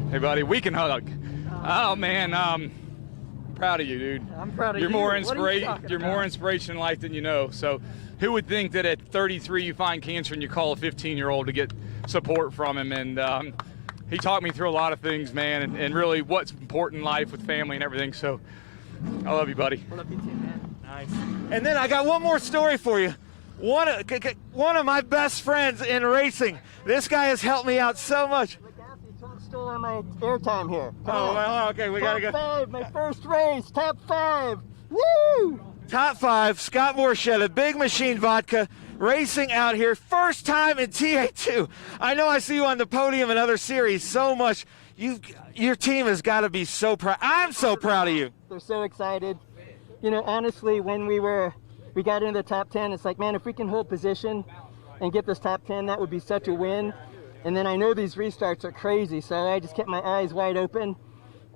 Hey, buddy, we can hug. Oh man, proud of you, dude. I'm proud of you. You're more inspiration in life than you know. So, who would think that at 33 you find cancer and you call a 15-year-old to get support from him? And he taught me through a lot of things, man, and really what's important in life with family and everything. So I love you, buddy. I love you too, man. Nice. And then I got one more story for you. One of my best friends in racing. This guy has helped me out so much. Still on my airtime here. Oh, well, okay, we got to go. Top 5, my first race, top 5. Woo! Top 5, Scott Borchetta, Big Machine Vodka, racing out here. First time in TA2. I know I see you on the podium in other series so much. Your team has got to be so proud. I'm so proud of you. They're so excited. You know, honestly, when we got into the top 10, it's like, man, if we can hold position and get this top 10, that would be such a win. And then I know these restarts are crazy, so I just kept my eyes wide open,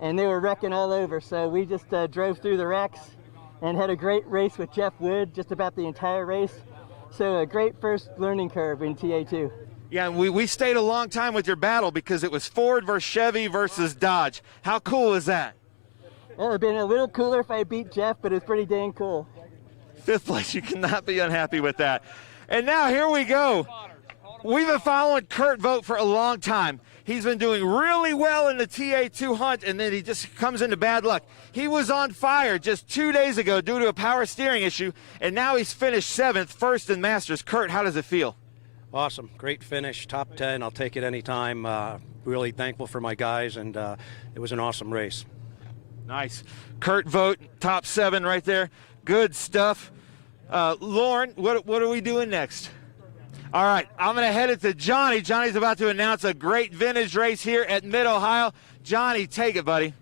and they were wrecking all over. So we just drove through the wrecks and had a great race with Jeff Wood just about the entire race. So a great first learning curve in TA2. Yeah, and we stayed a long time with your battle because it was Ford versus Chevy versus Dodge. How cool is that? Well, it would have been a little cooler if I beat Jeff, but it's pretty dang cool. 5th place, you cannot be unhappy with that. And now here we go. We've been following Kurt Vogt for a long time. He's been doing really well in the TA2 hunt, and then he just comes into bad luck. He was on fire just 2 days ago due to a power steering issue, and now he's finished 7th, first in Masters. Kurt, how does it feel? Awesome. Great finish, top 10. I'll take it anytime. Really thankful for my guys, and it was an awesome race. Nice. Kurt Vogt, top 7 right there. Good stuff. Lauren, what are we doing next? All right, I'm going to head it to Johnny. Johnny's about to announce a great vintage race here at Mid-Ohio. Johnny, take it, buddy.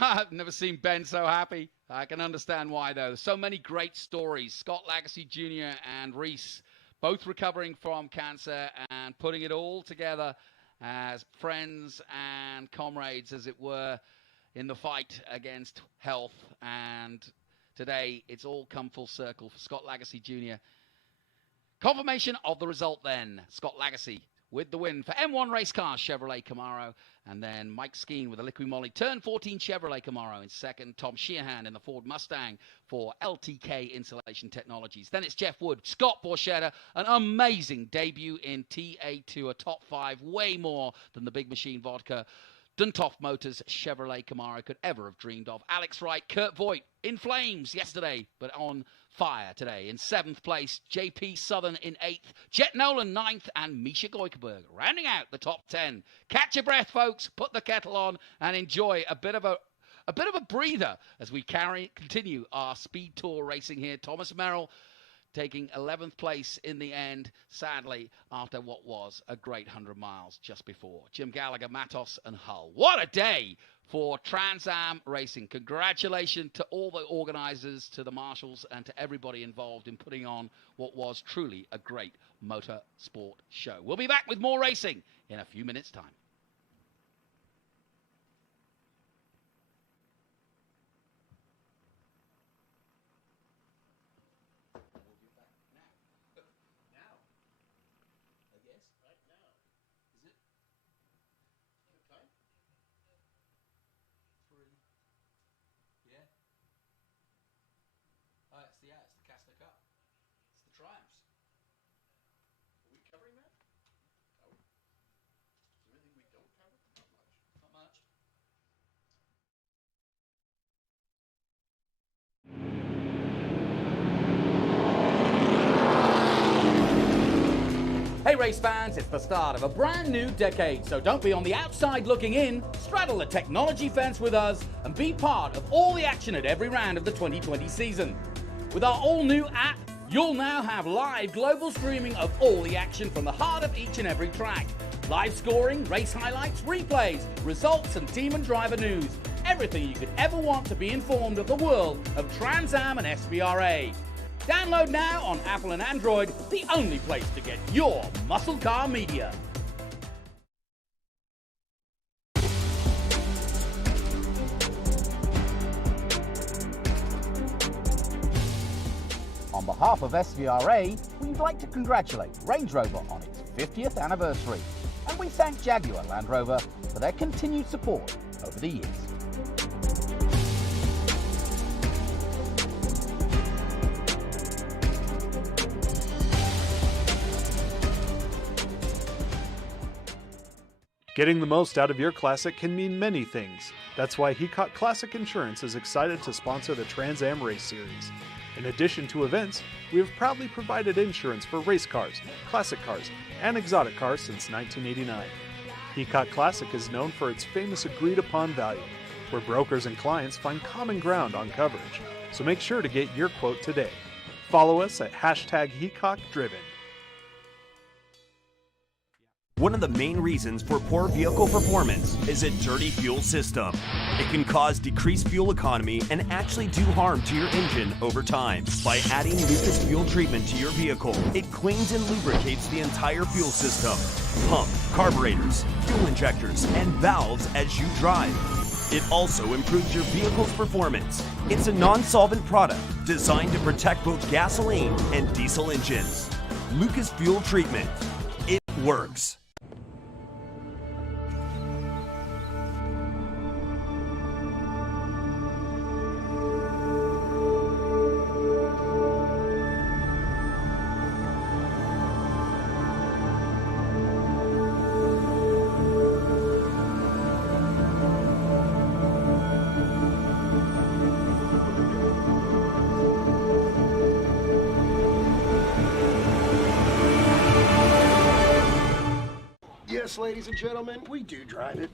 I've never seen Ben so happy. I can understand why, though. So many great stories. Scott Lagacy Jr. and Reese both recovering from cancer and putting it all together as friends and comrades, as it were, in the fight against health. And today, it's all come full circle for Scott Lagacy Jr. Confirmation of the result then. Scott Lagacy with the win for M1 race cars, Chevrolet Camaro. And then Mike Skeen with a Liqui Moly Turn 14 Chevrolet Camaro in second. Tom Sheehan in the Ford Mustang for LTK Insulation Technologies. Then it's Jeff Wood, Scott Borchetta, an amazing debut in TA2, a top 5, way more than the Big Machine Vodka Duntov Motors Chevrolet Camaro could ever have dreamed of. Alex Wright, Kurt Voigt in flames yesterday, but on fire today. In 7th place, JP Southern in 8th, Jet Nolan 9th, and Misha Goikerberg rounding out the top 10. Catch your breath, folks. Put the kettle on and enjoy a bit of a breather as we continue our speed tour racing here. Thomas Merrill taking 11th place in the end, sadly, after what was a great 100 miles just before. Jim Gallagher, Matos, and Hull. What a day for Trans Am Racing. Congratulations to all the organizers, to the marshals, and to everybody involved in putting on what was truly a great motorsport show. We'll be back with more racing in a few minutes' time. It's the Castor Cup. It's the Triumphs. Are we covering that? No. Is there anything we don't cover? Not much. Not much. Hey race fans, it's the start of a brand new decade, so don't be on the outside looking in. Straddle the technology fence with us and be part of all the action at every round of the 2020 season. With our all-new app, you'll now have live global streaming of all the action from the heart of each and every track. Live scoring, race highlights, replays, results, and team and driver news. Everything you could ever want to be informed of the world of Trans Am and SVRA. Download now on Apple and Android, the only place to get your muscle car media. On behalf of SVRA, we'd like to congratulate Range Rover on its 50th anniversary, and we thank Jaguar Land Rover for their continued support over the years. Getting the most out of your Classic can mean many things. That's why Heacock Classic Insurance is excited to sponsor the Trans Am Race Series. In addition to events, we have proudly provided insurance for race cars, classic cars, and exotic cars since 1989. Heacock Classic is known for its famous agreed-upon value, where brokers and clients find common ground on coverage. So make sure to get your quote today. Follow us at #HeacockDriven. One of the main reasons for poor vehicle performance is a dirty fuel system. It can cause decreased fuel economy and actually do harm to your engine over time. By adding Lucas Fuel Treatment to your vehicle, it cleans and lubricates the entire fuel system, pump, carburetors, fuel injectors, and valves as you drive. It also improves your vehicle's performance. It's a non-solvent product designed to protect both gasoline and diesel engines. Lucas Fuel Treatment. It works. yes, ladies and gentlemen, we do drive it.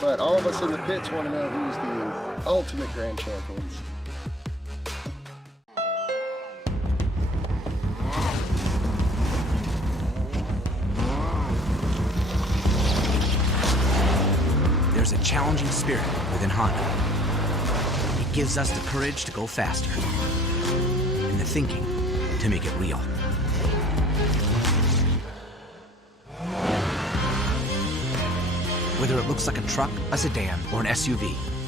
But all of us in the pits want to know who's the ultimate grand champions. There's a challenging spirit within Honda. It gives us the courage to go faster and the thinking to make it real. Whether it looks like a truck, a sedan, or an SUV,